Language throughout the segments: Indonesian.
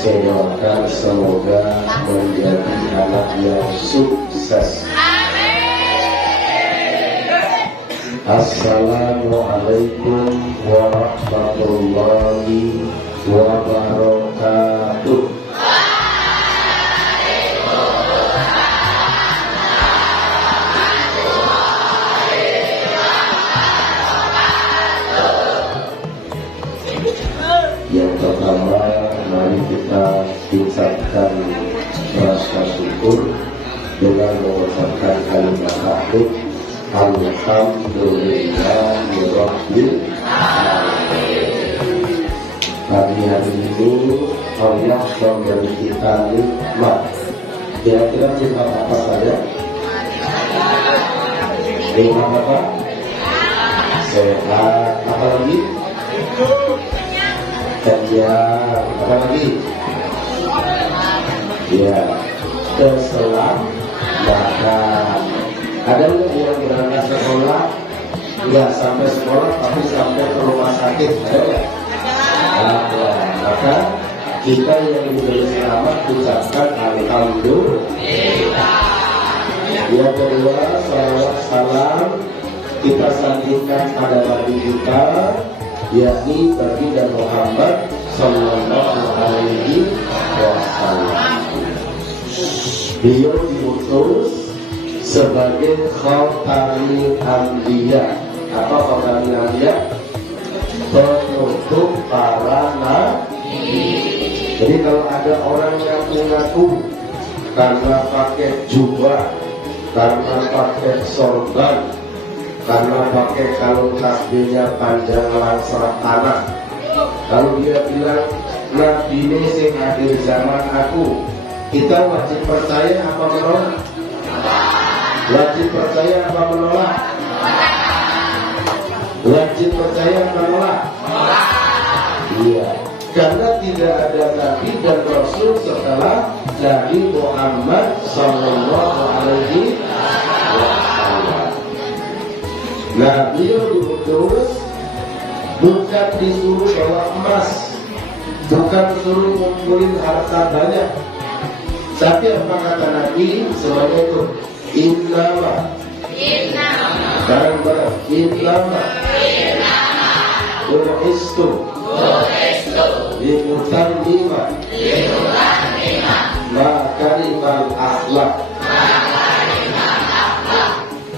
Saya doakan semoga menjadi anak yang sukses. Assalamualaikum warahmatullahi wabarakatuh. Yang pertama, mari kita ucapkan rasa syukur dengan mengucapkan kalimat tahmid. Alhamdulillahirabbil alamin. Hari ini Allah memberi kita nikmat. Kira-kira nikmat apa saja? Nikmat apa? Sehat. Apa lagi? Kenyang. Apa lagi? Ya, keselamatan. Ada nggak yang berangkat sekolah nggak sampai sekolah tapi sampai ke rumah sakit? Ada nggak? Ada. Maka kita yang diberi selamat ucapkan alhamdulillah. Yang kedua, salawat salam kita sandingkan pada Nabi kita, yakni Baginda Muhammad Sallallahu Alaihi Wasallam. Beliau diutus sebagai khatamul anbiya. Apa khatamul anbiya? Penutup para nabi. Jadi kalau ada orang yang mengaku karena pakai jubah, karena pakai sorban, karena pakai kalung tasbihnya panjang langsung tanah, lalu dia bilang nabi ini sing akhir zaman aku, kita wajib percaya apa menolak? Wajib percaya apa menolak? Wajib percaya apa menolak? Iya, karena tidak ada nabi dan rasul setelah Nabi Muhammad Sallallahu Alaihi Wasallam. Nah, beliau diutus bukan disuruh bawa emas, bukan disuruh ngumpulin harta banyak, tapi apa kata Nabi semuanya itu? Innama barang-barang innama bu'istu limutammima makarimal akhlak.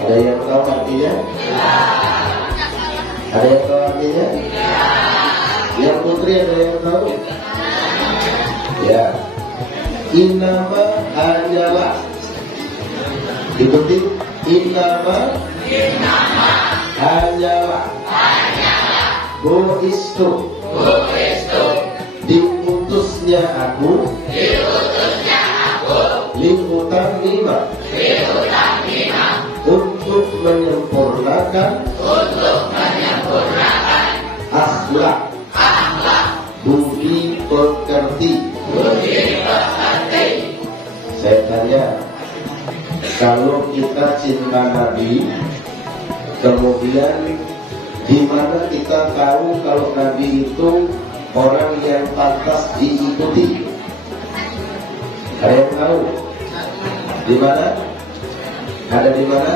Ada yang tahu artinya? Ada yang tahu artinya? Yang putri ada yang tahu? Ya, innama hanyalah. Ikuti, innama hanyalah bu'istu diutusnya aku limutammima untuk menyempurnakan akhlak budi pekerti. Saya tanya, kalau kita cinta Nabi, kemudian di mana kita tahu kalau Nabi itu orang yang pantas diikuti? Ada yang tahu? Di mana? Ada di mana?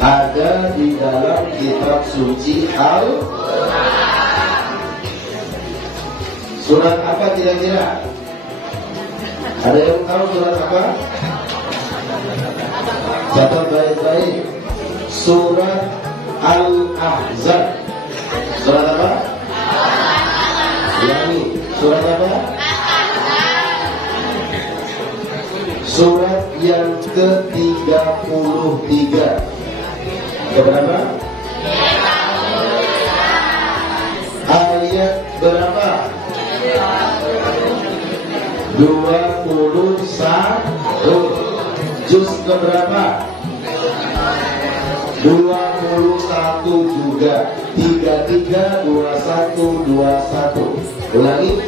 Ada di dalam kitab suci Al-Quran. Surat apa kira-kira? Ada yang tahu surat apa? Catat baik-baik. Surat Al-Ahzab. Surat apa? Yani surat apa? Surat yang ke-33. Keberapa? Ayat berapa? 21. Juz keberapa? 21 juga. 33, 21, 21. Ulangi.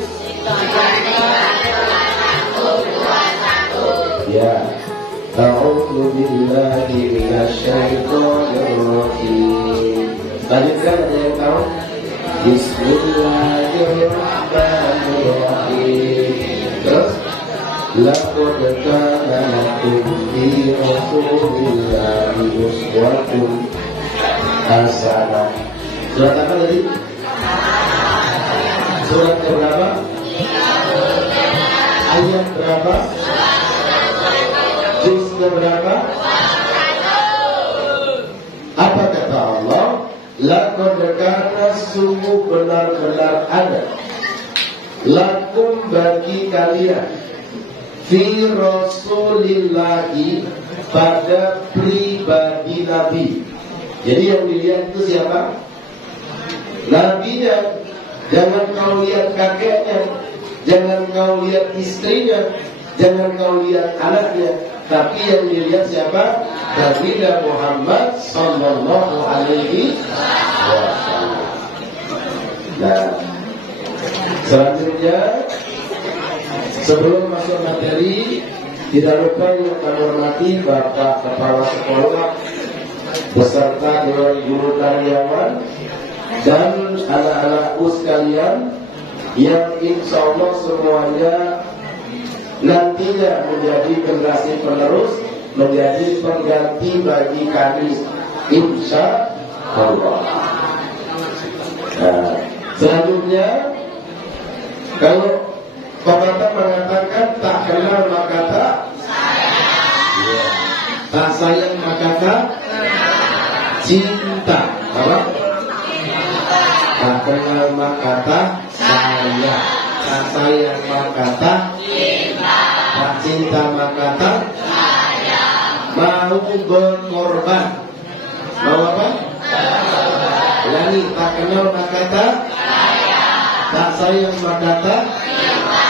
Ya. A'udzu billahi minasy syaithanir rajim. Lanjutkan, ada yang tahu? Bismillahirrahmanirrahim. Terus laqad kana lakum fi rasulillahi uswatun hasanah. Surat apa tadi? Surat berapa? Ayat berapa? Juz berapa? Apa kata Allah? Laqad kana, sungguh benar-benar ada, lakum bagi kalian, fi rasulillahi, pada pribadi Nabi. Jadi yang dilihat itu siapa? Nabinya. Jangan kau lihat kakeknya, jangan kau lihat istrinya, jangan kau lihat anaknya, tapi yang dilihat siapa? Nabi Muhammad sallallahu alaihi wasallam. Nah, selanjutnya sebelum masuk materi, tidak lupa yang kami hormati Bapak Kepala Sekolah beserta Dewan Guru Karyawan dan anak-anakku sekalian yang insya Allah semuanya nantinya menjadi generasi penerus, menjadi pengganti bagi kami, insya Allah. Nah, selanjutnya, kalau pepatah mengatakan tak kenal maka tak sayang, tak sayang maka tak cinta. Apa? Tak kenal maka tak sayang, tak sayang maka tak cinta, tak cinta maka tak sayang. Mau berkorban, mau apa? Ulangi, tak kenal maka tak sayang, tak sayang maka tak cinta,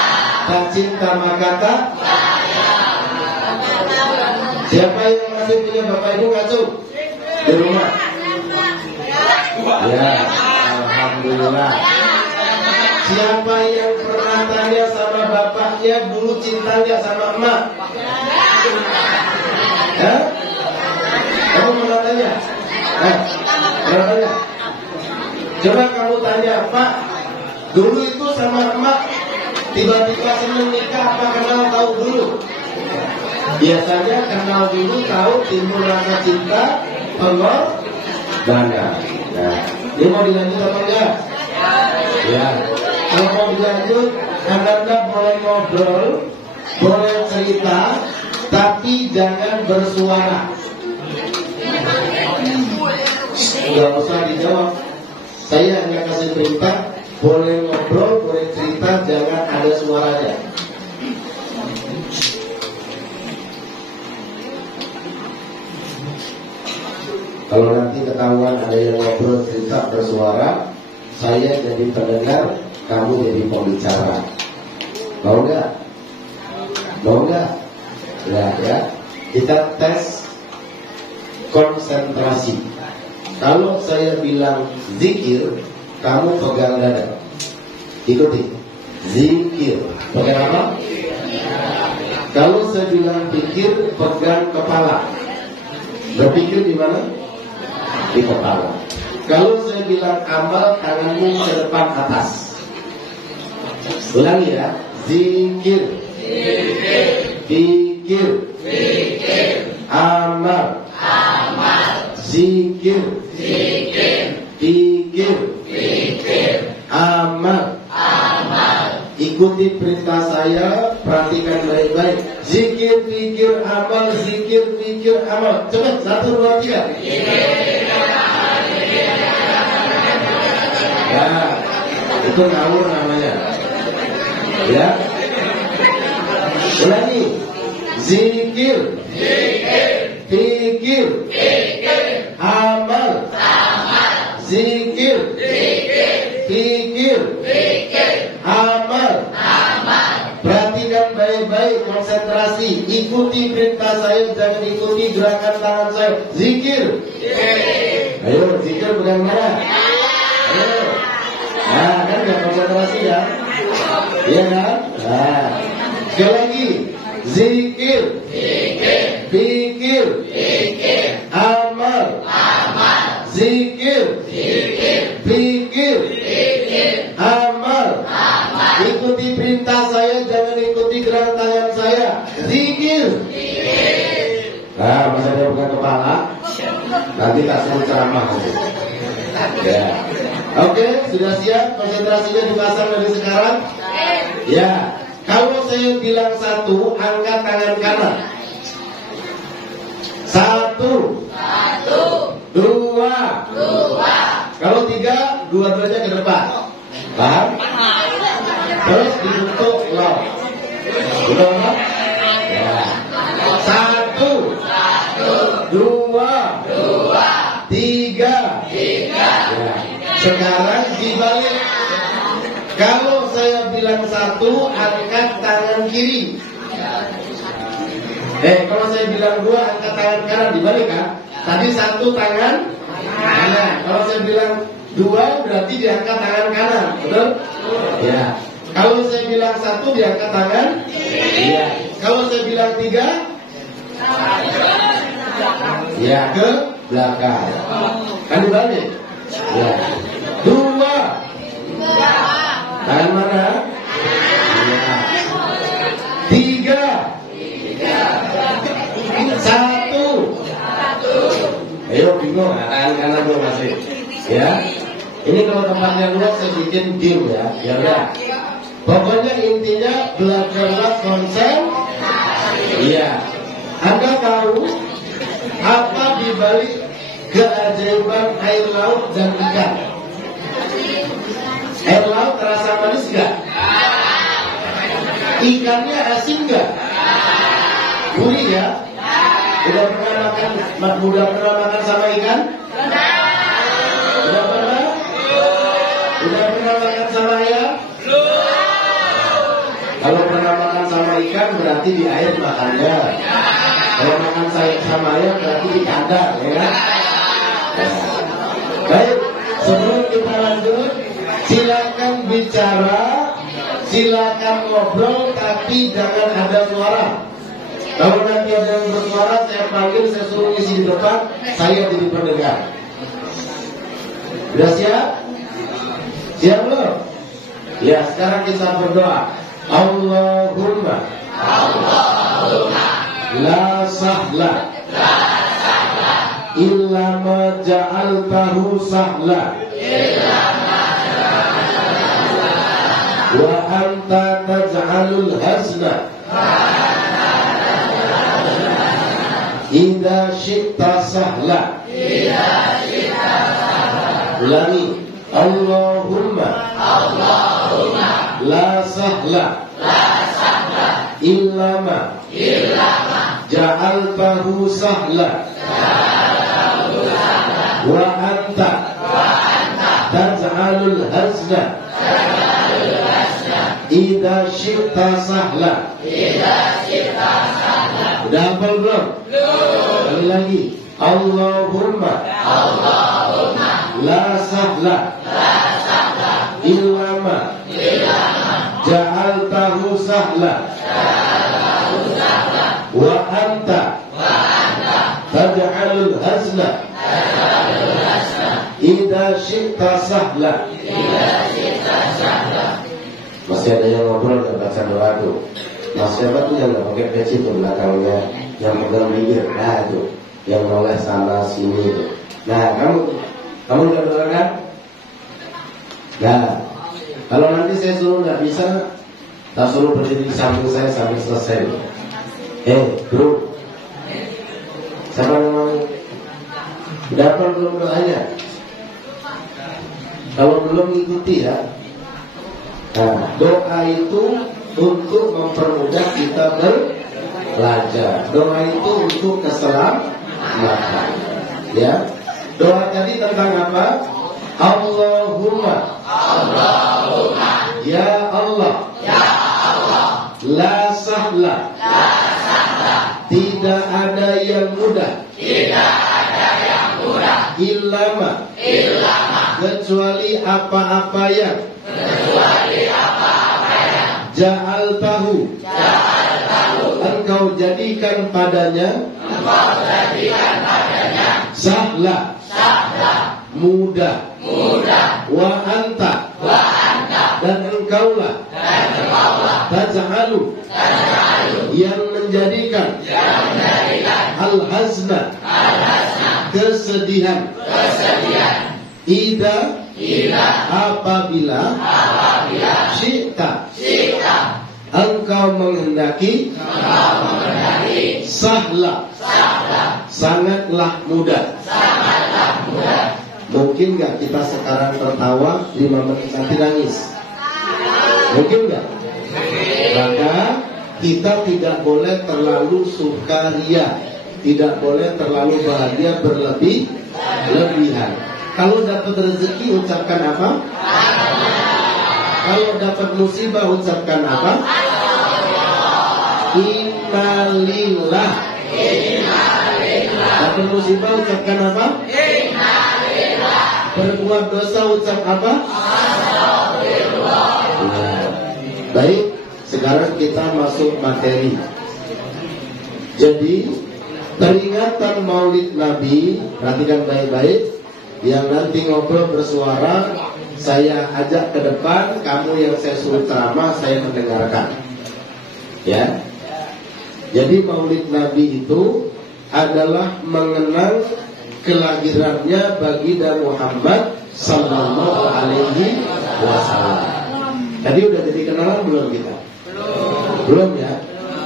tak cinta maka tak sayang. Siapa yang masih punya bapak ibu ngasuh di rumah? Ya, alhamdulillah. Siapa yang pernah tanya sama bapaknya dulu cintanya sama emak? Ya? Kamu pernah tanya? Pernah tanya? Coba kamu tanya, Pak, dulu itu sama emak tiba-tiba seneng nikah apa kenal tahu dulu? Biasanya kenal dulu, tahu, timbul rasa cinta, pengorbanan. Nah, ini mau dilanjut apa enggak? Ya. Kalau mau dilanjut, Anda boleh ngobrol, boleh cerita, tapi jangan bersuara. Enggak usah dijawab. Saya hanya kasih perintah, boleh ngobrol, boleh cerita, jangan ada suaranya. Kalau nanti ketahuan ada yang ngobrol cerita bersuara, saya jadi pendengar, kamu jadi pembicara. Mau nggak? Mau nggak? Ya. Kita tes konsentrasi. Kalau saya bilang zikir, kamu pegang dada. Ikuti. Zikir. Pegang apa? Kalau saya bilang pikir, pegang kepala. Berpikir di mana? Di kepala. Kalau saya bilang amal, tanganmu ke depan atas. Ulangi ya. Zikir, pikir, amal, zikir, pikir, amal. Ikuti perintah saya, perhatikan baik-baik. Zikir, pikir, amal, zikir, pikir, amal. Cepat, 1, 2, 3. Ya, itu ngawur namanya. Ya. Ulangi. Zikir, pikir, amal, zikir, pikir, amal. Perhatikan baik-baik, konsentrasi. Ikuti perintah saya, jangan ikuti gerakan tangan saya. Zikir. Ayo, zikir pegang merah. Ayo. Nah, kan gak konsentrasi ya? Iya kan? Nah, sekali lagi. Zikir, pikir, amal, zikir, pikir, Zikir. Nah, masa dia bukan kepala, nanti tak suruh ceramah. Ya. Oke, sudah siap? Konsentrasinya dipasang dari sekarang? Ya. Kalau saya bilang 1, angkat tangan kanan. 1, 2. Kalau 3, dua-duanya ke depan. Paham? Terus dibentuk loh. Betul kan? Ya. 1, 2, 3. Ya. Sekarang dibalik. Kalau saya bilang 1, angkat tangan kiri. Kalau saya bilang 2, angkat tangan kanan. Dibalik kan? Tadi 1 tangan kanan. Kalau saya bilang 2, berarti diangkat tangan kanan. Betul? Ya. Kalau saya bilang 1, diangkat tangan. Iya. Kalau saya bilang 3, ya ke belakang. Kan dibalik. Ya. 2. Tangan mana? Ya. 3. 1. Ayo bingung, tangan kanan dulu masih. Ya. Ini kalau tempatnya luas saya bikin game ya. Ya udah. Pokoknya intinya belajarlah konsep. Iya. Anda tahu apa dibalik keajaiban air laut dan ikan? Air laut terasa manis nggak? Ikannya asin nggak? Gurih ya? Udah pernah makan sama ikan? Udah pernah? Udah pernah makan sama ayam? Kalau pernah makan sama ikan berarti di air makannya. Kalau makan sama ayam berarti di kandang, ya kan? Baik, sebelum kita lanjut, silakan bicara, silakan ngobrol, tapi jangan ada suara. Kalau nanti ada yang bersuara, saya panggil, saya suruh isi di depan, saya jadi pendengar. Sudah siap? Siap belum? Ya, sekarang kita berdoa. Allahumma la sahla illa ma ja'altahu sahla wa anta taj'alul hazna idza syi'ta sahla. Ulangi. Allahumma la sahla illa ma ja'altahu sahla wa anta taj'alul hazna idza syi'ta sahla. Udah hafal belum? Kali lagi. Allahumma la sahla illa ma ja'altahu sahla wa anta taj'alul hazna idza syi'ta sahla. Masih ada yang ngobrol dan baca doa tuh. Mas siapa tuh yang nggak pakai peci tuh belakangnya, yang pegang bibir, nah itu, yang noleh sana sini tuh. Nah kamu udah doakan? Nah, kalau nanti saya suruh nggak bisa, tak suruh berdiri di samping saya sampai selesai. Bro, siapa yang mau? Udah apa belum doanya? Kalau belum ikuti ya. Nah, doa itu untuk mempermudah kita belajar. Doa itu untuk keselamatan. Ya. Doa tadi tentang apa? Allahumma ya Allah la sahla tidak ada yang mudah illama kecuali apa-apa yang ja'altahu engkau jadikan padanya sahla mudah wa anta dan engkaulah taj'alu yang menjadikan al-hazna kesedihan ida apabila syi'ta engkau menghendaki sahla sangatlah mudah. Mungkin gak kita sekarang tertawa 5 menit nanti nangis? Mungkin gak? Maka kita tidak boleh terlalu sukaria, tidak boleh terlalu bahagia berlebihan. Kalau dapat rezeki ucapkan apa? Kalau dapat musibah ucapkan apa? Innalillah. Dapat musibah ucapkan apa? Innalillah. Berbuat dosa ucap apa? Nah, baik, sekarang kita masuk materi. Jadi peringatan Maulid Nabi, perhatikan baik-baik. Yang nanti ngobrol bersuara, saya ajak ke depan, kamu yang saya suruh ceramah, saya mendengarkan. Ya. Jadi Maulid Nabi itu adalah mengenang kelahirannya baginda Muhammad sallallahu alaihi wasallam. Tadi udah jadi kenalan belum kita? Belum ya?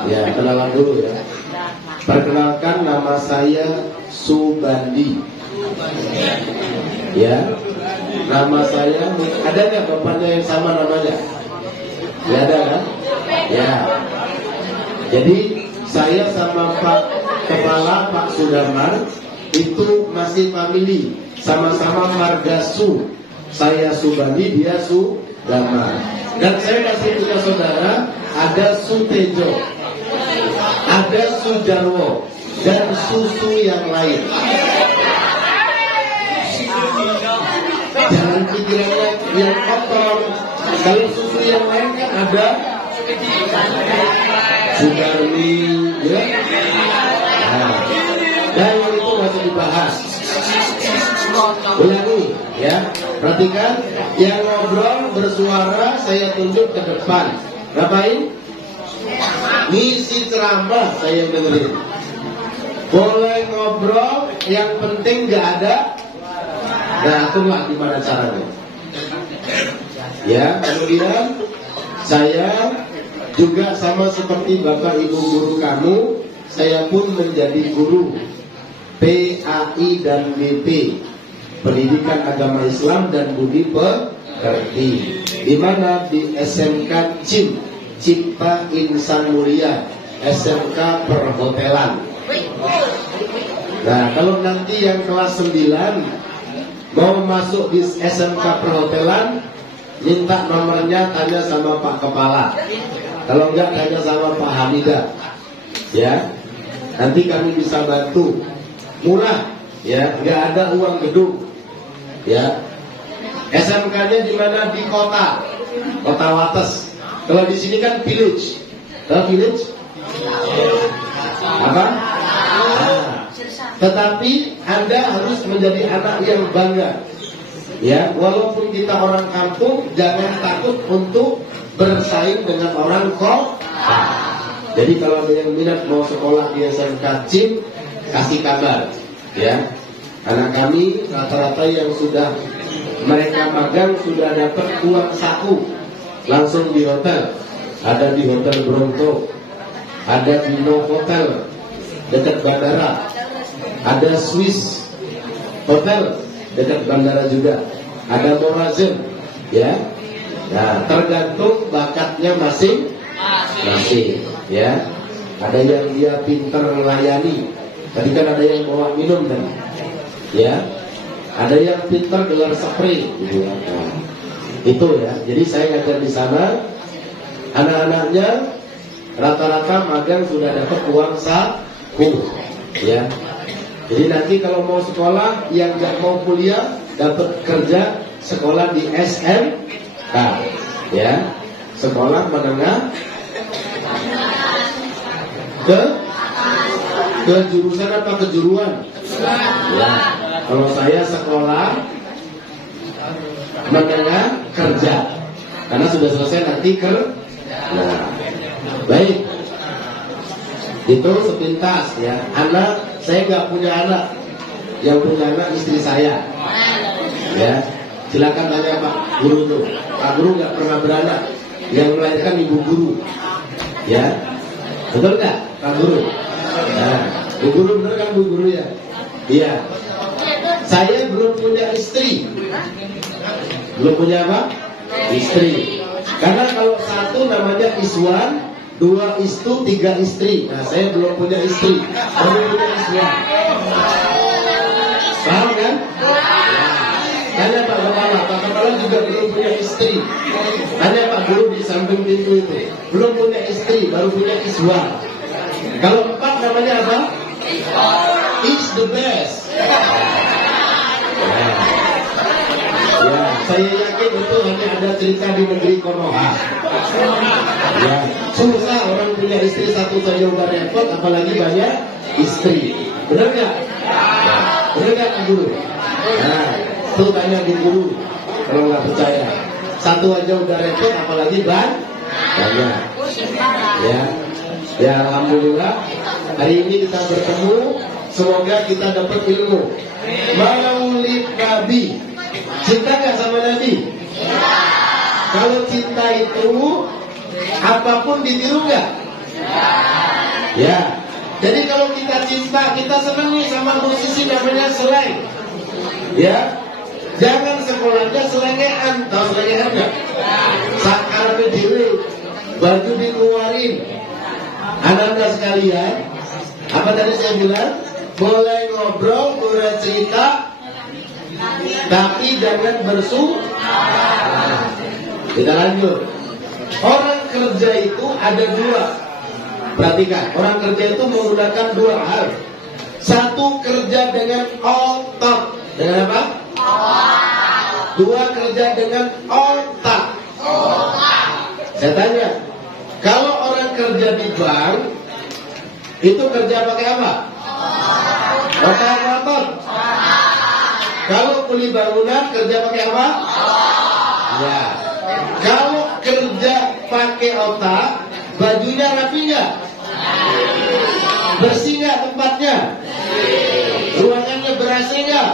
Ya, kenalan dulu ya. Perkenalkan, nama saya Subandi. Ya, nama saya, ada nggak bapaknya yang sama namanya? Ya ada kan? Ya. Jadi saya sama Pak Kepala, Pak Sudarman itu masih family, sama-sama marga Su. Saya Subandi, dia Sudarman. Dan saya masih punya saudara, ada Sutejo, ada Sujarwo, dan susu yang lain. Jangan pikirannya yang kotor. Kalau susu yang lain kan ada Sudarmi, ya. Nah, dan itu masih dibahas. Ulangi, ya. Perhatikan, yang ngobrol bersuara saya tunjuk ke depan. Ngapain? Ngisi ceramah saya dengerin. Boleh ngobrol, yang penting gak ada. Nah, itulah gimana caranya. Ya, kemudian saya juga sama seperti Bapak Ibu guru kamu, saya pun menjadi guru PAI dan BP, Pendidikan Agama Islam dan Budi Pekerti. Di mana di SMK CIM, Cipta Insan Mulia, SMK Perhotelan. Nah, kalau nanti yang kelas 9 mau masuk di SMK Perhotelan, minta nomornya, tanya sama Pak Kepala. Kalau enggak, tanya sama Pak Hamidah. Ya, nanti kami bisa bantu. Murah, ya, enggak ada uang gedung. Ya, SMK-nya di mana? Di kota Wates. Kalau di sini kan village. Tahu village? Apa? Tetapi Anda harus menjadi anak yang bangga. Ya, walaupun kita orang kampung, jangan takut untuk bersaing dengan orang kota. Jadi kalau ada yang minat mau sekolah di SMK CIM, kasih kabar. Ya, anak kami rata-rata yang sudah mereka magang sudah dapat uang saku langsung di hotel. Ada di Hotel Bronto, ada di Novotel dekat bandara, ada Swiss Hotel dekat bandara juga, ada Morazen, ya. Nah, tergantung bakatnya masing-masing, ya. Ada yang dia pintar melayani. Tadi kan ada yang bawa minum kan, ya. Ada yang pintar gelar spray, gitu ya. Nah, itu ya. Jadi saya ngajar di sana, anak-anaknya rata-rata magang sudah dapat uang saku, ya. Jadi nanti kalau mau sekolah, yang nggak mau kuliah dapat kerja sekolah di SMK, ya, sekolah menengah ke jurusan apa kejuruan? Ya, kalau saya sekolah menengah kerja, karena sudah selesai nanti Nah, baik. Itu sepintas ya. Anak, saya nggak punya anak. Yang punya anak istri saya. Ya, silakan tanya Pak Guru tuh. Pak Guru nggak pernah beranak. Yang melahirkan Ibu Guru. Ya, betul nggak Pak Guru? Nah, Bu Guru bener kan Bu Guru ya? Iya. Saya belum punya istri. Belum punya apa? Istri. Karena kalau satu namanya iswan, dua istu, tiga istri. Nah, saya belum punya istri. Belum punya iswan. Paham kan? Tanya Pak Kepala. Pak Kepala juga belum punya istri. Tanya Pak Guru di samping pintu itu. Belum punya istri, baru punya iswan. Kalau empat namanya apa? Is the best. Ya, saya yakin itu hanya ada cerita di negeri Konoha. Ya, susah orang punya istri satu saja udah repot, apalagi banyak istri. Benar nggak? Ya, benar nggak Pak Guru? Nah, tuh tanya Bu Guru kalau nggak percaya. Satu aja udah repot, apalagi banyak. Ya, ya alhamdulillah hari ini kita bertemu. Semoga kita dapat ilmu. Maulid Nabi. Cinta gak sama Nabi? Kalau cinta itu apapun ditiru gak? Ya. Jadi kalau kita cinta, kita senang nih sama musisi namanya Slang. Ya. Jangan sekolahnya selengean. Tahu selengean gak? Sakar dewe, baju dikeluarin. Anak-anak sekalian, apa tadi saya bilang? Boleh ngobrol, boleh cerita, tapi jangan Kita lanjut. Orang kerja itu ada dua. Perhatikan, orang kerja itu menggunakan dua hal. Satu, kerja dengan otak. Dengan apa? Dua, kerja dengan otak. Saya tanya, kalau orang kerja di bank, itu kerja pakai apa? Otak. Kalau kuli bangunan kerja pakai apa? Ya. Kalau kerja pakai otak, bajunya rapi nggak? Bersih nggak tempatnya? Ruangannya berasih nggak?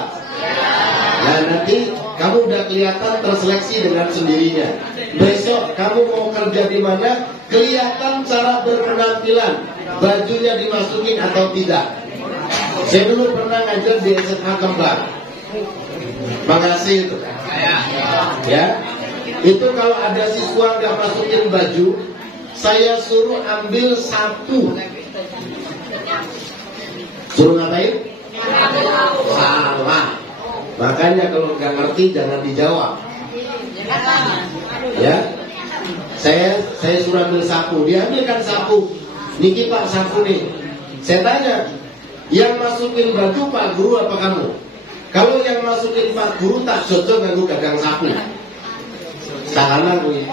Nah, nanti kamu udah kelihatan terseleksi dengan sendirinya. Besok kamu mau kerja di mana? Kelihatan cara berpenampilan, bajunya dimasukin atau tidak. Saya dulu pernah ngajar di SMA Kembar. Makasih itu. Ya. Itu kalau ada siswa nggak masukin baju, saya suruh ambil sapu. Suruh ngapain? Salah. Makanya kalau nggak ngerti jangan dijawab. Ya. Saya suruh ambil sapu. Dia ambilkan sapu. Niki Pak sapu nih. Saya tanya, yang masukin baju Pak Guru apa kamu? Kalau yang masukin Pak Guru tak cocok nganggu gagang sapu. Sahana kuwi.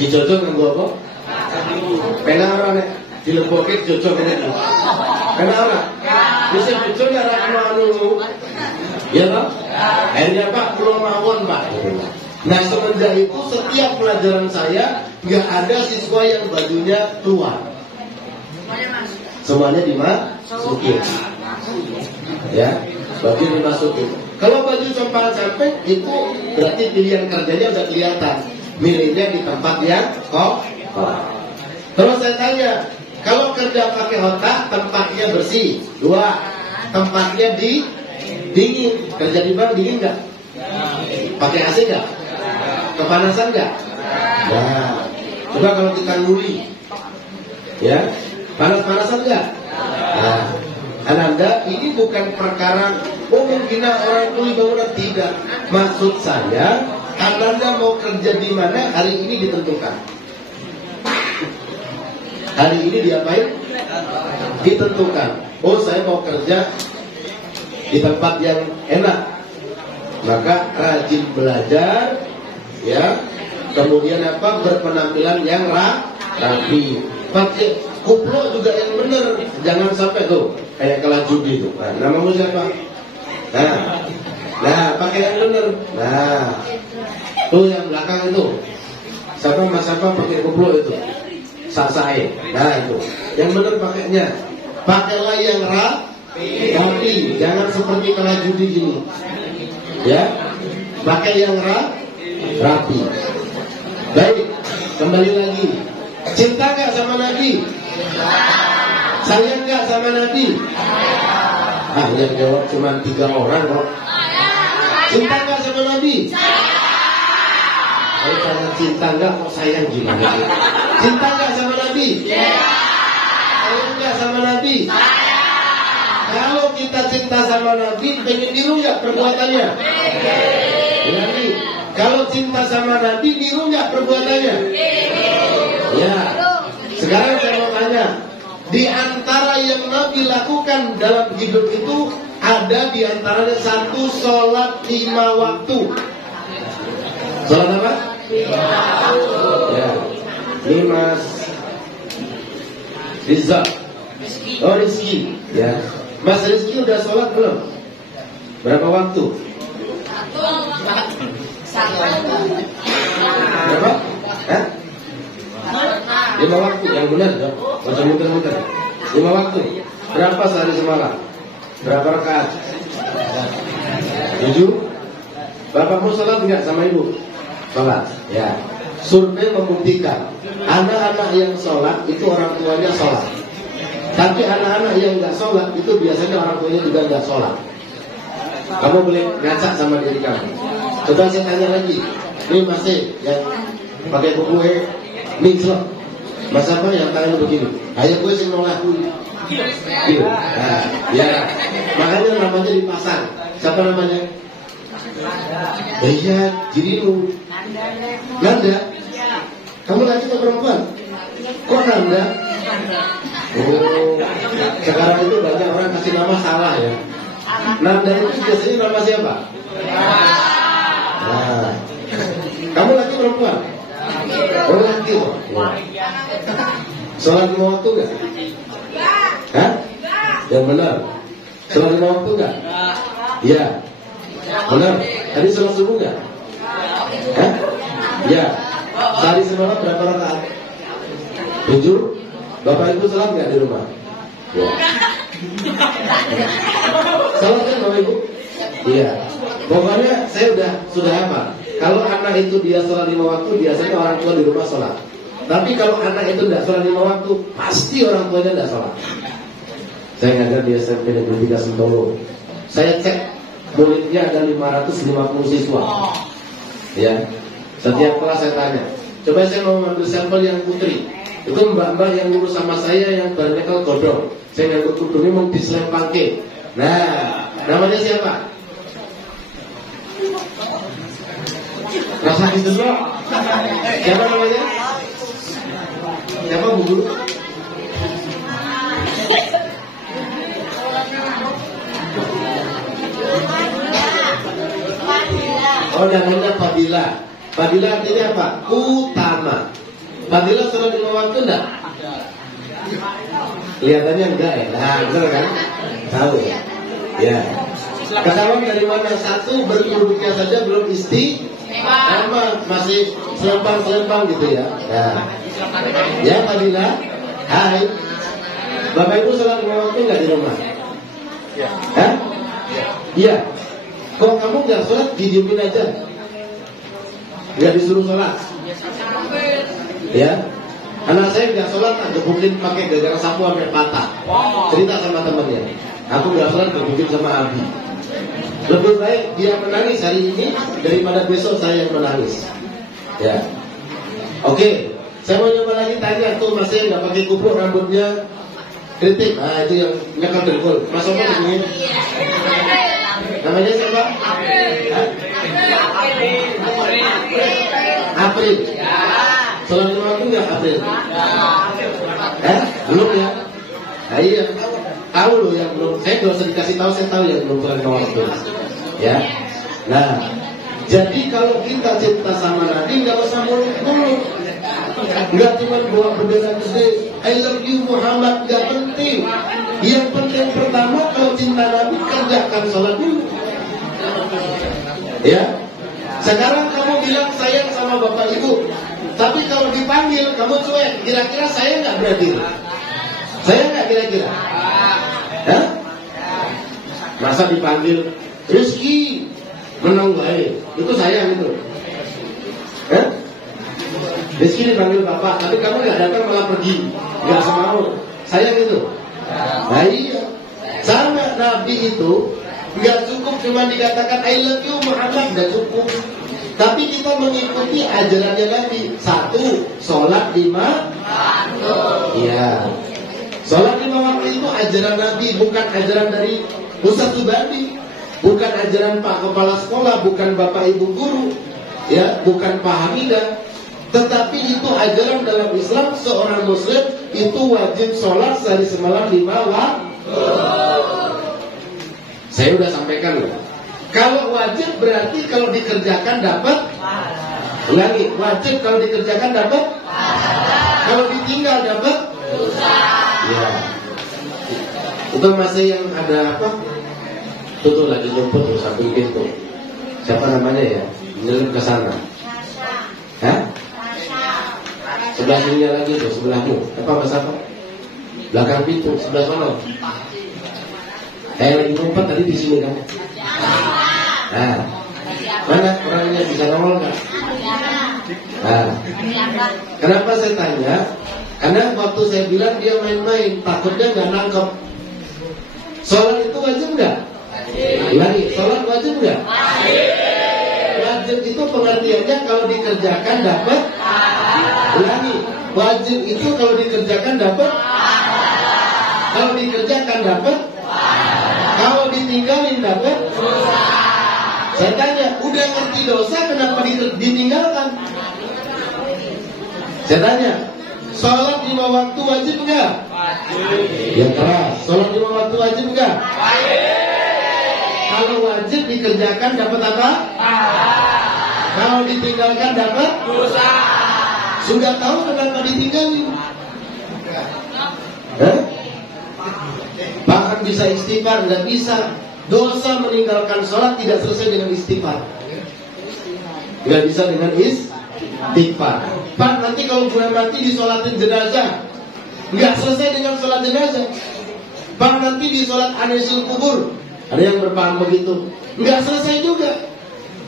Dicocok nganggu apa? Pena ora nek dilebokke cocok ngene. Pena ora? Bisa cocok ora anu. Ya Pak? Akhirnya Pak kula mawon Pak. Nah semenjak itu setiap pelajaran saya nggak ada siswa yang bajunya keluar. Semuanya dimasukin. Ya, baju dimasukin. Kalau baju compang-camping itu berarti pilihan kerjanya udah kelihatan. Milihnya di tempat yang kok. Terus saya tanya, kalau kerja pakai otak, tempatnya bersih. Dua, tempatnya dingin. Kerja di bank dingin nggak? Pakai AC nggak? Kepanasan nggak? Nah, coba kalau kita nguli, ya, panas-panasan nggak? Nah, Ananda, ini bukan perkara menghina orang kuli bangunan, tidak. Maksud saya, Ananda mau kerja di mana hari ini ditentukan. Hari ini diapain? Ditentukan. Oh, saya mau kerja di tempat yang enak. Maka rajin belajar, ya. Kemudian apa? Berpenampilan yang rapi. Pakai kupluk juga yang benar. Jangan sampai tuh kayak kelas judi tuh. Nah, namamu siapa? Nah, pakai yang benar. Nah, tuh yang belakang itu. Siapa Mas apa pakai kupluk itu? Sasae. Nah itu. Yang benar pakainya. Pakailah yang rapi, jangan seperti kalah judi gini. Ya, pakai yang rapi. Baik, kembali lagi. Cinta gak sama Nabi? Sayang gak sama Nabi? Yang jawab cuma 3 orang kok. Cinta gak sama Nabi? Karena cinta gak kok sayang gimana? Cinta gak sama Nabi? Sayang gak sama Nabi? Kalau kita cinta sama Nabi, pengen niru gak perbuatannya? Nabi, kalau cinta sama Nabi, niru gak perbuatannya? Ya. Sekarang saya mau tanya, di antara yang Nabi lakukan dalam hidup itu, ada di antaranya 1, sholat 5 waktu. Sholat apa? 5 waktu. Ya. Ini Mas Rizal. Oh, Rizky. Ya. Mas Rizky udah sholat belum? Berapa waktu? 1. Berapa? Hah? 5 waktu, yang benar ya. Macam muter-muter. 5 waktu. Berapa sehari semalam? Berapa rakaat? 7. Bapakmu sholat enggak sama ibu? Sholat. Ya. Survei membuktikan anak-anak yang sholat itu orang tuanya sholat. Tapi anak-anak yang enggak sholat itu biasanya orang tuanya juga enggak sholat. Kamu boleh ngaca sama diri kamu. Coba saya tanya lagi. Ini masih yang pakai buku minclok. Mas apa yang tangan begini? Ayo gue sih nolak dulu. Nah, ya. Makanya namanya dipasang. Siapa namanya? Iya, Jirilu. Nanda. Kamu laki atau perempuan? Kok Nanda? Oh, sekarang itu banyak orang kasih nama salah ya. Nanda itu biasanya nama siapa? Nah, kamu laki perempuan? Oh laki kok. Ya. Sholat 5 waktu gak? Hah? Yang benar. Sholat 5 waktu gak? Iya. Benar. Tadi sholat subuh gak? Hah? Iya. Sehari semalam berapa rakaat? 7. Bapak ibu sholat gak di rumah? Ya. Sholat kan Bapak ibu? Iya. Pokoknya saya sudah apa? Kalau anak itu dia sholat 5 waktu, biasanya orang tua di rumah sholat. Tapi kalau anak itu tidak sholat 5 waktu, pasti orang tuanya tidak sholat. Saya ngajar di SMP Negeri 3 Sentolo. Saya cek muridnya ada 550 siswa. Ya, setiap kelas saya tanya. Coba saya mau ambil sampel yang putri. Itu mbak-mbak yang lurus sama saya yang barangkali godong. Saya nganggur kudungnya mau diselempangke. Nah, namanya siapa? Rasa gitu loh. Siapa namanya? Siapa Bu Guru? Oh namanya Fadila. Fadila artinya apa? Utama. Fadila sholat 5 waktu enggak? Kelihatannya enggak ya? Nah benar kan? Tahu ya. Ketahuan dari mana? 1 berproduknya saja belum sama masih selempang gitu ya. Ya Fadila. Hai. Bapak Ibu sholat 5 waktu enggak di rumah? Hah? Iya. Kok kamu enggak sholat, didiemin aja? Enggak disuruh sholat? Ya. Anak saya enggak sholat, gebukin pakai gagang sapu sampai patah. Cerita sama temannya. Aku enggak sholat, gebukin sama Abi. Lebih baik dia menangis hari ini daripada besok saya yang menangis. Ya. Oke. Saya mau coba lagi tanya tuh masih nggak pakai kupluk rambutnya kritik. Nah itu yang nyekal dengkul. Mas Opo begini. Namanya siapa? April. Sholat 5 waktu nggak April? Belum ya? Nah, iya. Tahu loh yang belum. Saya kalau dikasih tahu saya tahu yang belum sholat 5 waktu. Ya. Nah, jadi kalau kita cinta sama Nabi nggak usah muluk-muluk. Nggak cuma bawa bendera gede, I love you Muhammad, nggak penting. Yang penting pertama kalau cinta Nabi kerjakan sholat dulu. Ya. Sekarang kamu bilang sayang sama bapak ibu, tapi kalau dipanggil kamu cuek, kira-kira saya nggak berarti? Saya nggak kira-kira? Hah? Masa dipanggil Rizky menang baik, itu saya gitu. Hah? Rizky dipanggil bapak, tapi kamu nggak datang malah pergi, nggak semau. Saya gitu. Nah iya, sama Nabi itu nggak cukup cuma dikatakan I love you Muhammad, nggak cukup. Tapi kita mengikuti ajarannya Nabi. 1, sholat 5 waktu. Iya. Sholat 5 waktu itu ajaran Nabi, bukan ajaran dari Ustaz Subandi, bukan ajaran Pak Kepala Sekolah, bukan Bapak Ibu Guru, ya, bukan Pak Hamidah. Tetapi itu ajaran dalam Islam, seorang Muslim itu wajib sholat sehari semalam 5 waktu. Saya udah sampaikan loh. Kalau wajib berarti kalau dikerjakan dapat. Ulangi, wajib kalau dikerjakan dapat. Kalau ditinggal dapat. Ya. Itu masih yang ada apa? Tuh lagi jemput tuh samping pintu. Siapa namanya ya? Nyelim ke sana. Hah? Sebelah sini lagi tuh, sebelahmu. Apa Mas apa? Belakang pintu, sebelah sana. Lagi ngumpet tadi di sini kan? Nah, mana orangnya bisa nongol nggak? Nah, kenapa saya tanya? Karena waktu saya bilang dia main-main, takutnya nggak nangkep. Sholat itu wajib nggak? Lagi, sholat wajib nggak? Wajib itu pengertiannya kalau dikerjakan dapat. Lagi, wajib itu kalau dikerjakan dapat. Kalau dikerjakan dapat. Kalau ditinggalin dapat. Saya tanya, udah ngerti dosa kenapa ditinggalkan? Saya tanya, sholat 5 waktu wajib enggak? Ya keras, sholat 5 waktu wajib enggak? Kalau wajib dikerjakan dapat apa? Kalau ditinggalkan dapat? Dosa. Sudah tahu kenapa ditinggalin? Bahkan bisa istighfar, nggak bisa. Dosa meninggalkan sholat tidak selesai dengan istighfar. Nggak bisa dengan istighfar. Pak, nanti kalau gue mati disolatin jenazah, nggak selesai dengan sholat jenazah. Pak, nanti di sholat anisul kubur, ada yang berpaham begitu, nggak selesai juga.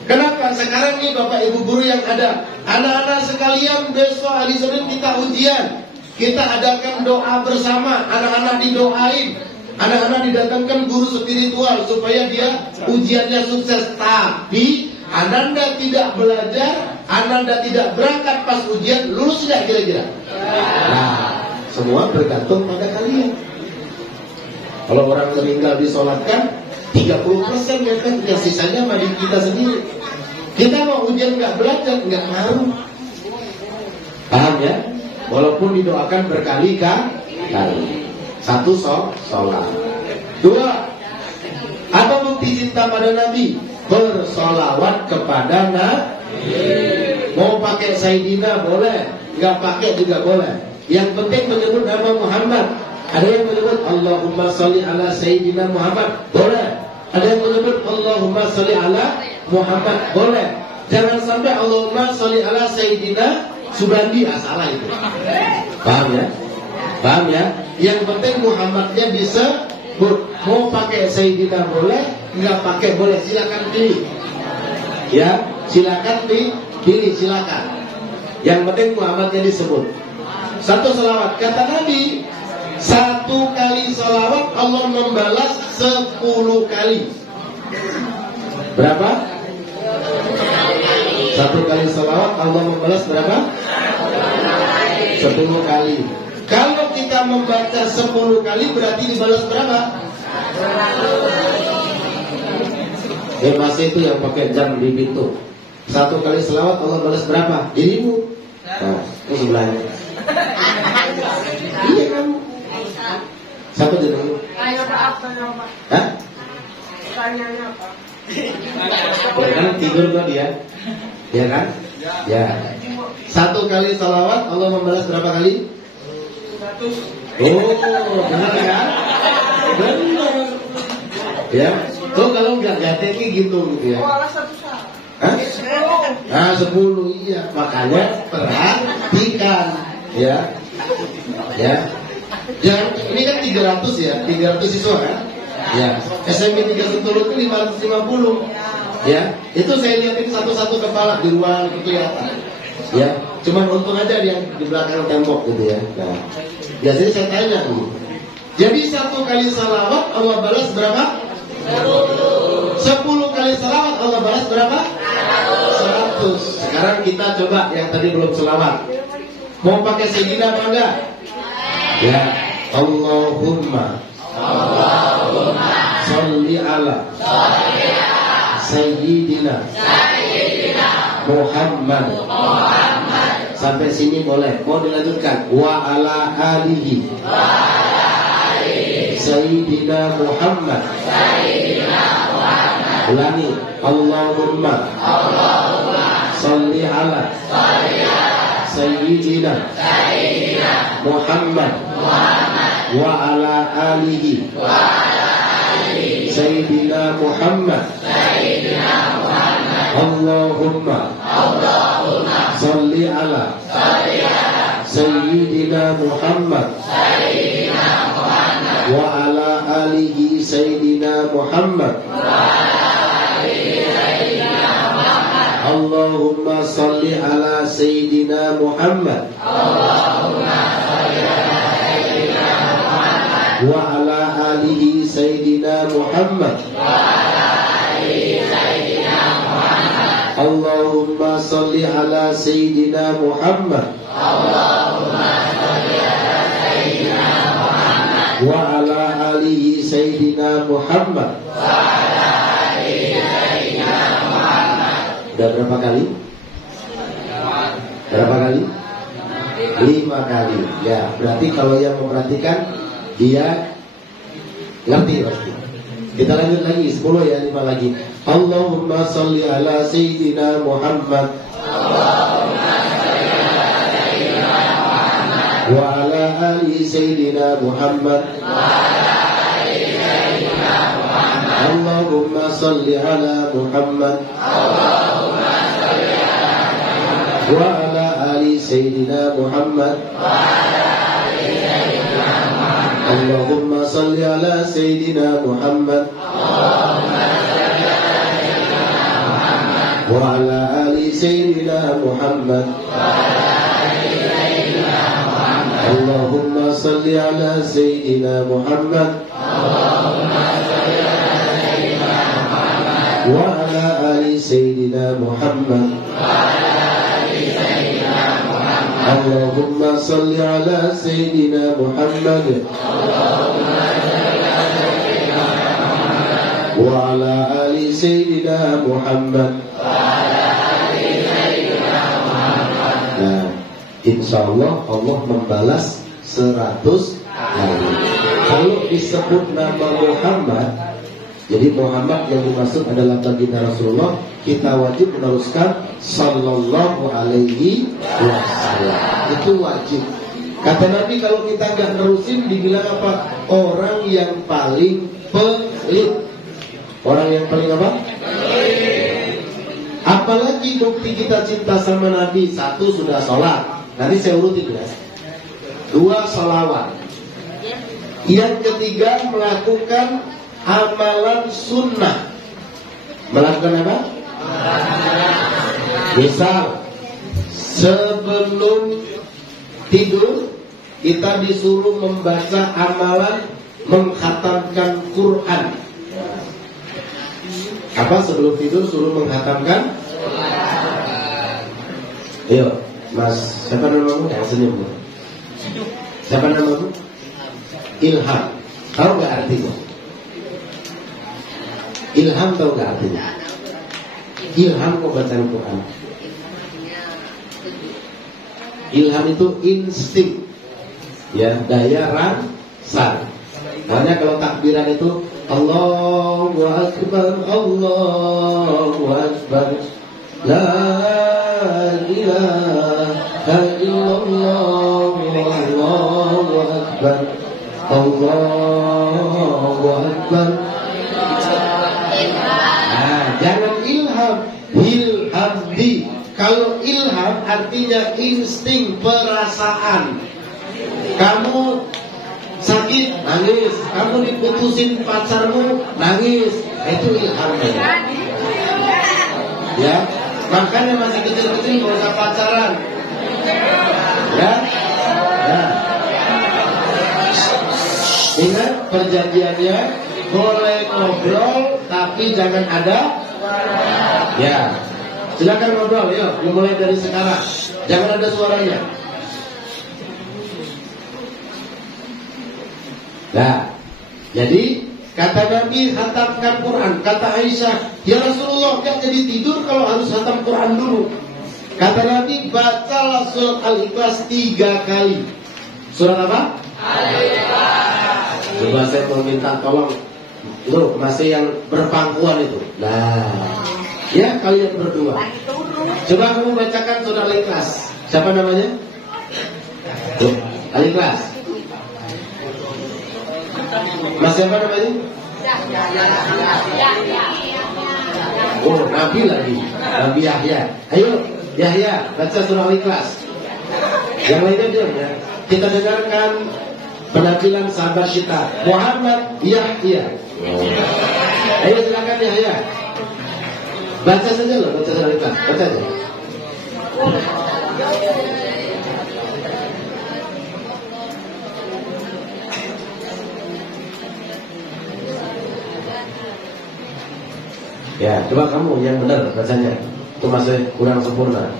Kenapa? Sekarang nih Bapak Ibu guru yang ada, anak-anak sekalian, besok hari Senin kita ujian. Kita adakan doa bersama, anak-anak didoain, anak-anak didatangkan guru spiritual supaya dia ujiannya sukses. Tapi Ananda tidak belajar, Ananda tidak berangkat pas ujian, lulus tidak kira-kira? Nah, semua bergantung pada kalian. Kalau orang meninggal disolatkan 30% ya kan, yang sisanya mah kita sendiri. Kita mau ujian nggak belajar, nggak mau. Paham ya? Walaupun didoakan berkali-kali. 1, sholat. 2, apa bukti cinta pada Nabi? Bersolawat kepada Nabi. Mau pakai Sayyidina boleh, nggak pakai juga boleh. Yang penting menyebut nama Muhammad. Ada yang menyebut Allahumma sholli ala Sayyidina Muhammad, boleh. Ada yang menyebut Allahumma sholli ala Muhammad, boleh. Jangan sampai Allahumma sholli ala Sayyidina Subandi, salah itu. Paham ya? Paham ya? Yang penting Muhammadnya bisa. Mau pakai Sayyidina boleh, nggak pakai boleh, silakan pilih. Ya, silakan pilih, silakan. Yang penting Muhammadnya disebut. 1 selawat, kata Nabi, 1 kali selawat Allah membalas 10 kali. Berapa? 1 kali selawat Allah membalas berapa? 10 kali. Kalau kita membaca 10 kali berarti dibalas berapa? Masih itu yang pakai jam di pintu. 1 kali selawat Allah balas berapa? Dirimu. Nah, itu sebelahnya. Iya kamu. Siapa jenengmu? Hah? Ya kan tidur kok dia. Ya kan? Ya. 1 kali salawat Allah membalas berapa kali? 100. Oh, benar kan? Benar. Ya. Tuh kalau nggak gateknya gitu ya. Hah? Nah 10, iya. Makanya perhatikan, ya. Ya. Jangan, ini kan 300 ya, 300 siswa kan? Ya, SMP 3 Sentul itu 550. Ya, itu saya lihatin satu-satu kepala di ruang kelihatan. Ya, cuman untung aja yang di belakang tembok gitu ya. Nah, biasanya saya tanya dulu. Jadi 1 kali salawat Allah balas berapa? 10 kali salawat Allah balas berapa? 100. Sekarang kita coba yang tadi belum salawat. Mau pakai sayyidina apa enggak? Ya, Allahumma sholli ala sayyidina Muhammad. Sampai sini boleh. Mau dilanjutkan? Wa ala alihi sayyidina Muhammad. Ulangi. Allahumma sholli ala sayyidina Muhammad wa ala alihi sayyidina Muhammad. Allahumma sholli ala sayyidina Muhammad wa ala alihi sayyidina Muhammad. Allahumma sholli ala sayyidina Muhammad wa ala alihi sayyidina Muhammad. Allahumma sholli ala sayyidina Muhammad wa ala alihi sayyidina Muhammad. Udah berapa kali? Berapa kali? 5 kali. Ya, berarti kalau yang memperhatikan dia ngerti pasti. Kita lanjut lagi 10 ya, 5 lagi. Allahumma sholli ala sayyidina Muhammad wa ala ali sayyidina Muhammad. Allahumma sholli ala Muhammad wa ala ali sayyidina Muhammad. Allahumma sholli ala sayyidina Muhammad wa ala ali sayyidina Muhammad. Allahumma sholli ala sayyidina Muhammad wa ala ali sayyidina Muhammad. Allahumma sholli ala sayyidina Muhammad wa ala ali sayyidina Muhammad. Nah, insyaallah Allah membalas 100 kali. Kalau disebut nama Muhammad, jadi Muhammad yang dimaksud adalah baginda Rasulullah, kita wajib meneruskan sallallahu alaihi wasallam. Itu wajib. Kata Nabi kalau kita nggak nerusin dibilang apa? Orang yang paling pelit. Orang yang paling apa? Apalagi bukti kita cinta sama Nabi. 1 sudah sholat. Nanti saya urutin ya. 2 sholawat. Yang ketiga melakukan amalan sunnah. Melakukan apa? Misal sebelum tidur kita disuruh membaca amalan menghatamkan Quran. Apa sebelum tidur suruh menghatamkan? Ayo, Mas, siapa namamu? Yang senyum. Siapa namamu? Ilham. Tahu nggak artinya? Ilham tahu nggak artinya? Ilham mau baca Al-Quran. Ilham itu insting, ya, daya rangsang. Makanya kalau takbiran itu Allahu Akbar, Allahu Akbar, La ilaha illallah, Allahu Akbar, Allahu Akbar. Nah, jangan ilham, ilhamdi. Kalau ilham artinya insting, perasaan. Kamu nangis. Kamu diputusin pacarmu, nangis. Itu ilham. Ya, makanya masih kecil-kecil nggak usah pacaran. Ya, nah. Ingat perjanjiannya, boleh ngobrol tapi jangan ada. Ya, silakan ngobrol, yuk. Mulai dari sekarang. Jangan ada suaranya. Nah, jadi kata Nabi hatamkan Quran. Kata Aisyah, ya Rasulullah, gak jadi tidur kalau harus hatam Quran dulu. Kata Nabi, bacalah surat Al-Ikhlas 3 kali. Surat apa? Al-Ikhlas. Coba saya mau minta tolong, lu masih yang berpangkuan itu. Nah, ya kalian berdua. Coba kamu bacakan surat Al-Ikhlas. Siapa namanya? Al-Ikhlas. Mas siapa namanya? Oh, Nabi lagi. Nabi Yahya. Ayo, Yahya, baca surah Al-Ikhlas. Yang lainnya diam ya. Kita dengarkan penampilan sahabat kita Muhammad Yahya. Ayo silakan Yahya. Baca saja loh, baca surah Al-Ikhlas. Baca aja. Ya, coba kamu yang benar bacanya. Itu masih kurang sempurna.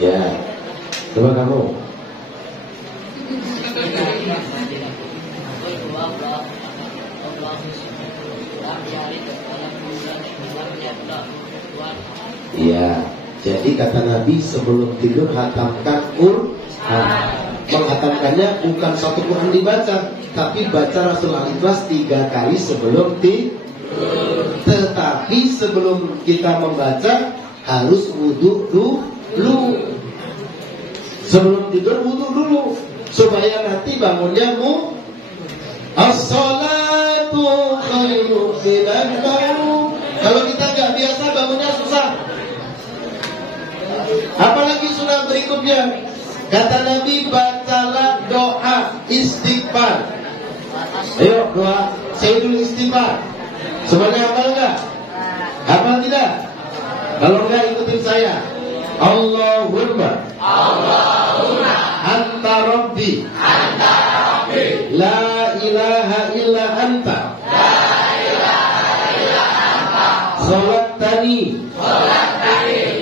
Ya, coba kamu. Iya, jadi kata Nabi sebelum tidur hatamkan Quran. Menghatamkannya bukan satu Quran dibaca, tapi baca Rasul Al-Ikhlas 3 kali sebelum tidur. Tetapi sebelum kita membaca harus wudu dulu. Sebelum tidur wudu dulu supaya nanti bangunnya as-salatu khairu minan naum. Kalau kita nggak biasa bangunnya susah. Apalagi sunnah berikutnya. Kata Nabi, bacalah doa istighfar. Ayo doa Sayyidul Istighfar. Semuanya hafal enggak? Hafal tidak? Kalau enggak ikutin saya. Allahumma anta rabbi la ilaha illa anta khalaqtani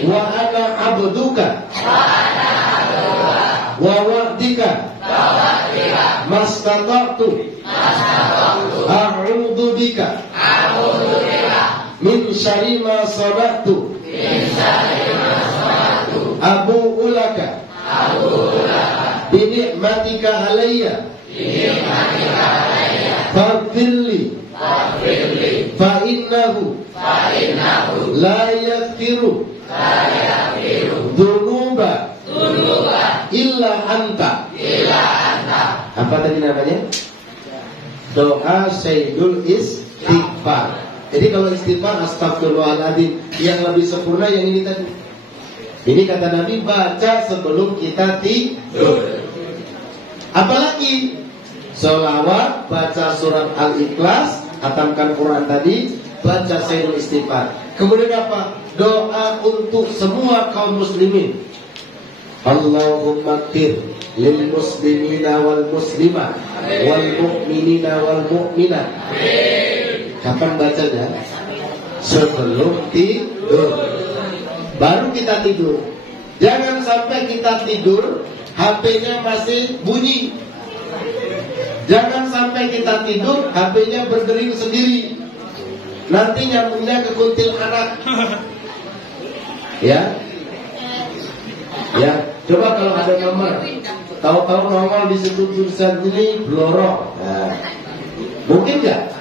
wa ana abduka wa wa'dika mastata'tu a'udzu bika min syarri ma sana'tu abu'u laka bi ni'matika alayya faghfirli fa innahu la yaghfiru dzunuba illa anta. Apa tadi namanya? Doa Sayyidul Istighfar. Jadi kalau istighfar astagfirullahaladzim, yang lebih sempurna yang ini tadi. Ini kata Nabi, baca sebelum kita tidur. Apalagi selawat, baca surat Al-Ikhlas, hatamkan Quran tadi, baca Sayyidul Istighfar. Kemudian apa? Doa untuk semua kaum muslimin. Allahumma qir lil muslimina wal muslimat wal mu'minina wal mu'minat. Kapan bacanya? Sebelum tidur. Baru kita tidur. Jangan sampai kita tidur HP-nya masih bunyi. Jangan sampai kita tidur HP-nya berdering sendiri. Nanti nyambungnya ke kuntil anak. Ya. Ya, coba kalau ada nomor, tahu-tahu nomor di situ tulisan ini blorok. Nah, mungkin nggak?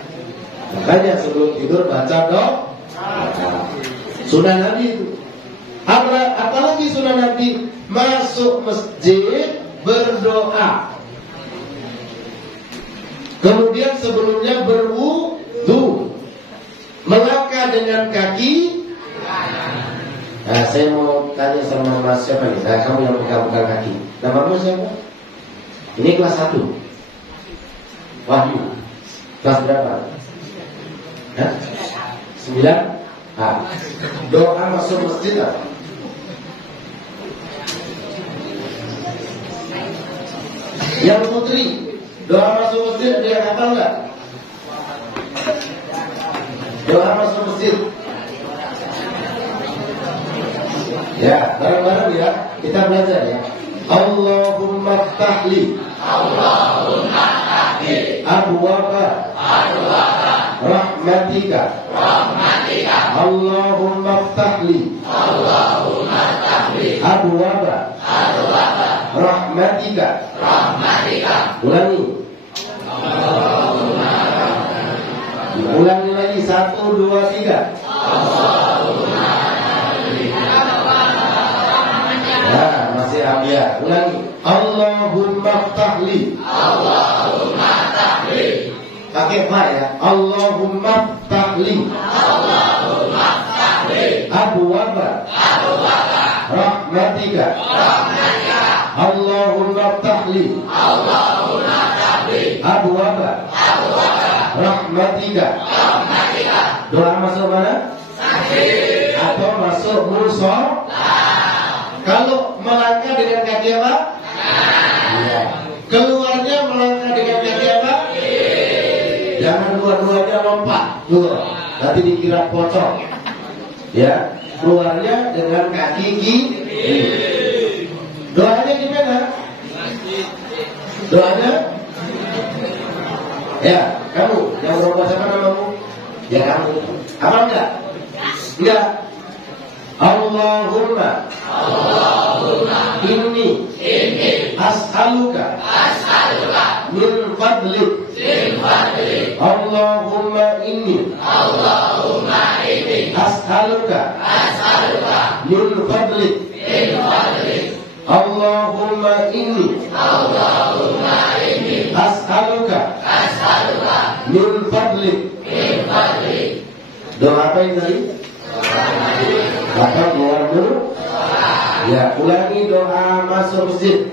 Makanya sebelum tidur baca doa. Sunnah Nabi itu. Apalagi sunnah Nabi, masuk masjid berdoa. Kemudian sebelumnya berwudu, melangkah dengan kaki Nah, saya mau tanya sama Mas siapa nih? Nah, kamu yang pegang-pegang kaki. Namamu siapa? Ini kelas 1. Wahyu. Kelas berapa? Hah? 9? Doa masuk masjid apa? Yang putri, doa masuk masjid dia hafal nggak? Doa masuk masjid. Ya, bareng-bareng ya. Kita belajar ya. Allahumma ftahli abwaba rahmatika Allahumma ftahli abwaba rahmatika. Ulangi. Ulangi lagi 1, 2, 3. Nah, masih ambil. Ulangi. Allahumma ftahli. Pakai fa ya. Allahumma ftahli. Abwaba rahmatika. Allahumma ftahli. Abwaba rahmatika. Doa masuk mana? Atau masuk mushaf? Kalau melangkah dengan kaki apa? Ya. Keluarnya melangkah dengan kaki apa? Jangan dua-duanya lompat. Nanti dikira pocong. Ya. Keluarnya dengan kaki kiri. Doanya gimana? Doanya? Ya, kamu yang berubah siapa namamu? Ya kamu. Apa enggak? Enggak. Allahumma inni as'aluka min fadlik. Allahumma inni as'aluka min fadlik. Allahumma inni as'aluka min fadlik. Doa apa yang tadi? Maka keluar dulu. Ya, ulangi doa masuk masjid.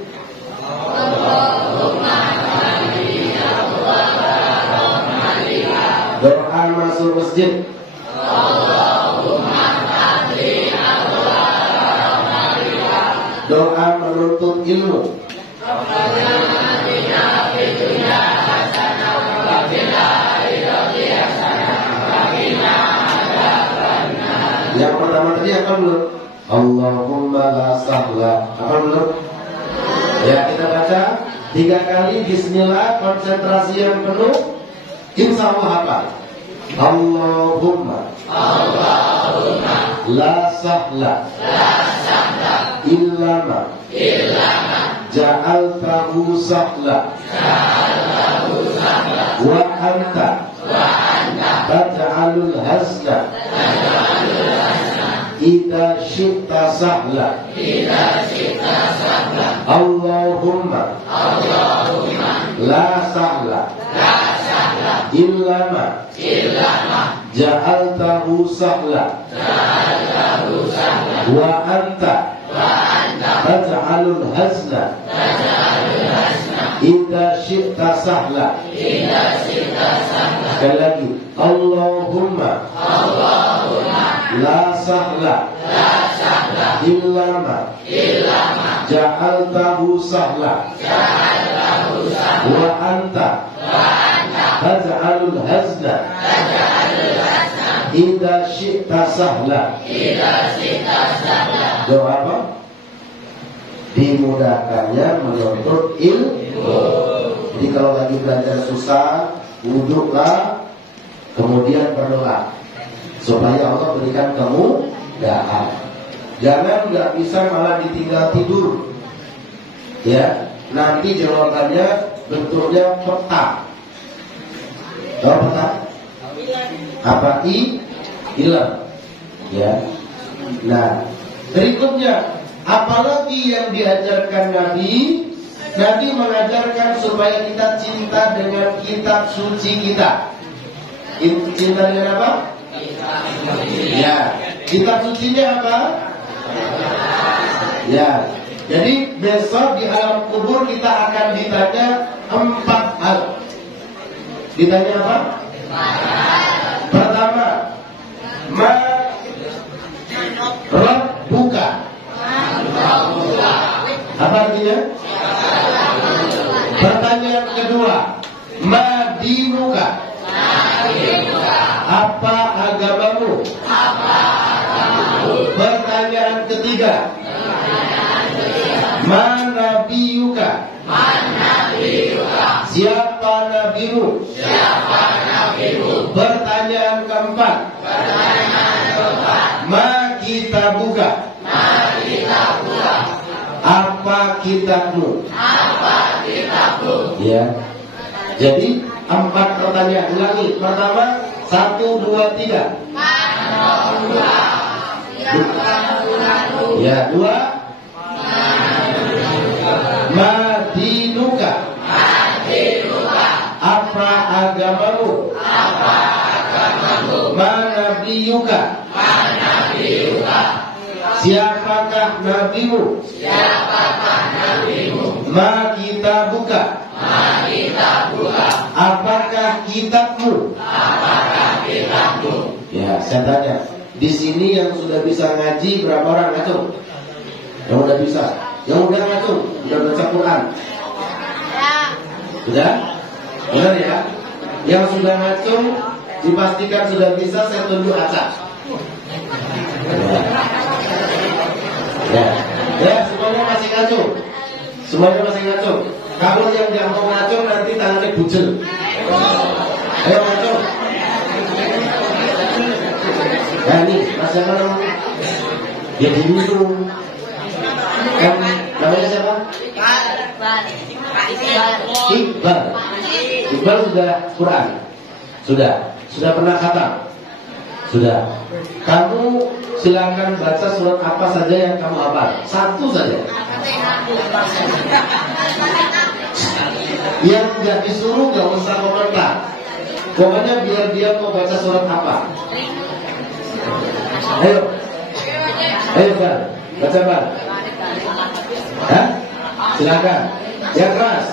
Doa masuk masjid. Doa menuntut ilmu. Yang pertama tadi apa belum? Allahumma la sahla. Apa belum? Ya, kita baca 3 kali bismillah, konsentrasi yang penuh. Insya Allah apa? Allahumma la sahla illama ja'altahu sahla wa anta taj'alul hazna idza syi'ta sahla. Allahumma la sahla illama ja'altahu sahla wa anta taj'alul hazna idza syi'ta sahla. Sekali lagi. Allahumma la sahla illama ja'altahu sahla wa anta taj'alul hazna idza syi'ta sahla. Doa apa? Dimudahkannya menuntut ilmu. Jadi kalau lagi belajar susah, wudhulah, kemudian berdoa supaya Allah berikan kemudahan. Jangan nggak bisa malah ditinggal tidur. Ya, nanti jawabannya bentuknya peta. Tahu peta? Apa? Hilang. Ya. Nah, berikutnya, apalagi yang diajarkan Nabi? Nabi mengajarkan supaya kita cinta dengan kitab suci kita. Cinta dengan apa? Ya, kitab sucinya apa? Ya, jadi besok di alam kubur kita akan ditanya 4 hal. Ditanya apa? Pertama, ma rabbuka. Apa artinya? Pertanyaan kedua, ma dinuka. Apa agamamu? Pertanyaan ketiga, man nabiyuka. Siapa nabimu? Pertanyaan keempat, ma kitabuka. Apa kitabmu? Ya. Jadi 4 pertanyaan. Ulangi. Pertama, 1, 2, 3. Ya, 2. Madinuka. Apa agamamu? Manabiyuka. Siapakah nabimu? Ma kitabuka. Apakah kitabmu? Ya, saya tanya. Di sini yang sudah bisa ngaji berapa orang ngacung? Yang udah bisa? Yang udah ngacung? Udah baca Quran? Sudah? Benar ya? Yang sudah ngacung dipastikan sudah bisa, saya tunjuk acak. Ya, semuanya masih ngacung. Semuanya masih ngacung. Kalau yang mau ngacung nanti tangannya bujel. Ayo ngacung. Nah ini, Mas siapa namanya? Ya dulu. Namanya siapa? Iqbal. Iqbal sudah Quran? Sudah pernah khatam? Sudah. Kamu silakan baca surat apa saja yang kamu hafal. 1 saja. Yang nggak disuruh nggak usah komentar. Pokoknya biar dia mau baca surat apa. Ayo, Bang, baca Bang. Hah? Silakan. Yang keras.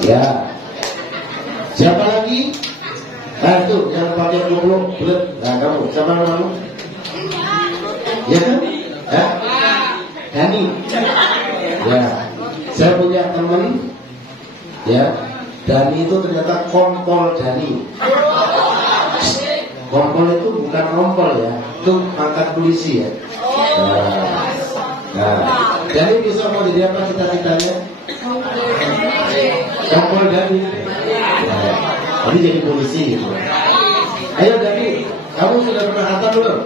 Ya. Siapa lagi? Nah itu yang pakai kumpul bulat. Nah kamu, siapa namamu? Ya kan? Dani. Ya. Saya punya teman. Ya. Dani itu ternyata kompol Dani. Kompol itu bukan kompol ya. Itu pangkat polisi ya. Nah. Dani bisa mau jadi apa cita-citanya? Kompol Dani. Tapi jadi polisi gitu. Ayo Dani, kamu sudah pernah khatam belum?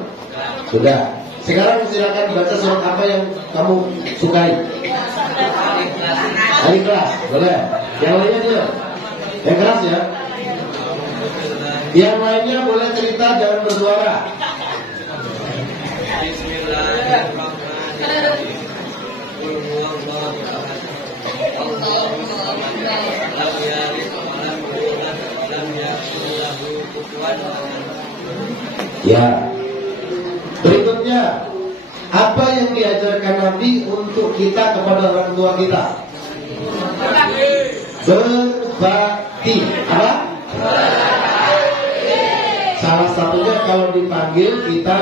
Sudah. Sekarang silakan baca surat apa yang kamu sukai. Hari kelas, boleh. Yang lainnya dia. Yang keras ya. Yang lainnya boleh cerita, jangan bersuara. Ya. Berikutnya, apa yang diajarkan Nabi untuk kita kepada orang tua kita? Berbakti. Apa? Salah satunya kalau dipanggil kita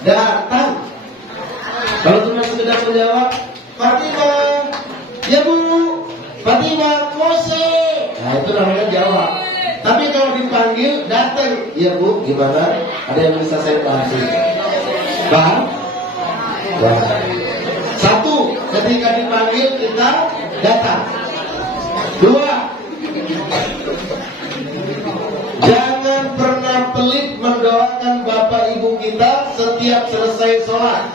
datang. Kalau cuma sekedar menjawab, Fatimah, ya Bu, Fatimah, Mose. Nah itu namanya jawab. Tapi kalau dipanggil datang, ya Bu, gimana? Ada yang bisa saya bantu? Paham? Satu, ketika dipanggil kita datang. 2, jangan pernah pelit mendoakan bapak ibu kita setiap selesai sholat.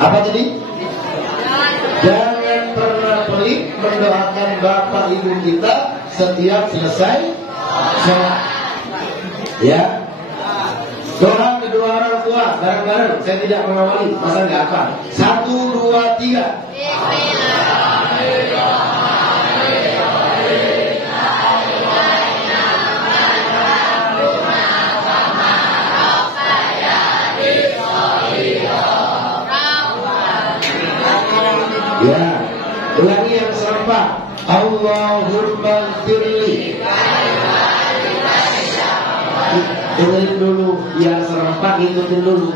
Apa tadi? Jangan pernah pelit mendoakan bapak ibu kita setiap selesai sholat. Ya. Doa kedua orang tua bareng-bareng. Saya tidak mengawali, masa nggak apa? 1, 2, 3. Ya, ulangi yang serempak. Allahumma firli. Dengerin dulu yang serempak, ikutin dulu.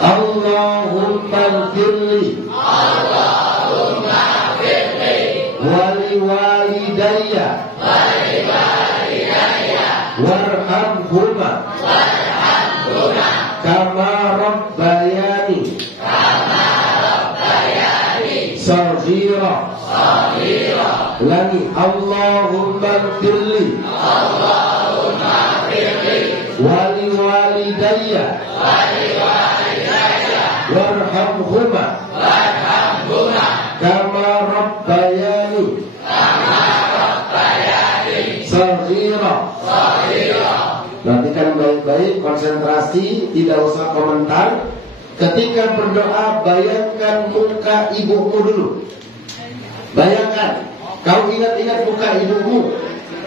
Allahumma firli. Allahumma firli. Wali walidayya. Wali walidayya. Warhamhuma. Warhamhuma. Kama rabbayani. Kama rabbayani. Saghira. Saghira. Lagi Allahumma firli. Allahumma firli. Wali walidayya. Wali walidayya. Warhamhuma. Warhamhuma. Kama rabbayani. Kama rabbayani. Saghira. Saghira. Perhatikan baik-baik, konsentrasi, tidak usah komentar. Ketika berdoa, bayangkan muka ibumu dulu. Bayangkan, kau ingat-ingat muka ibumu,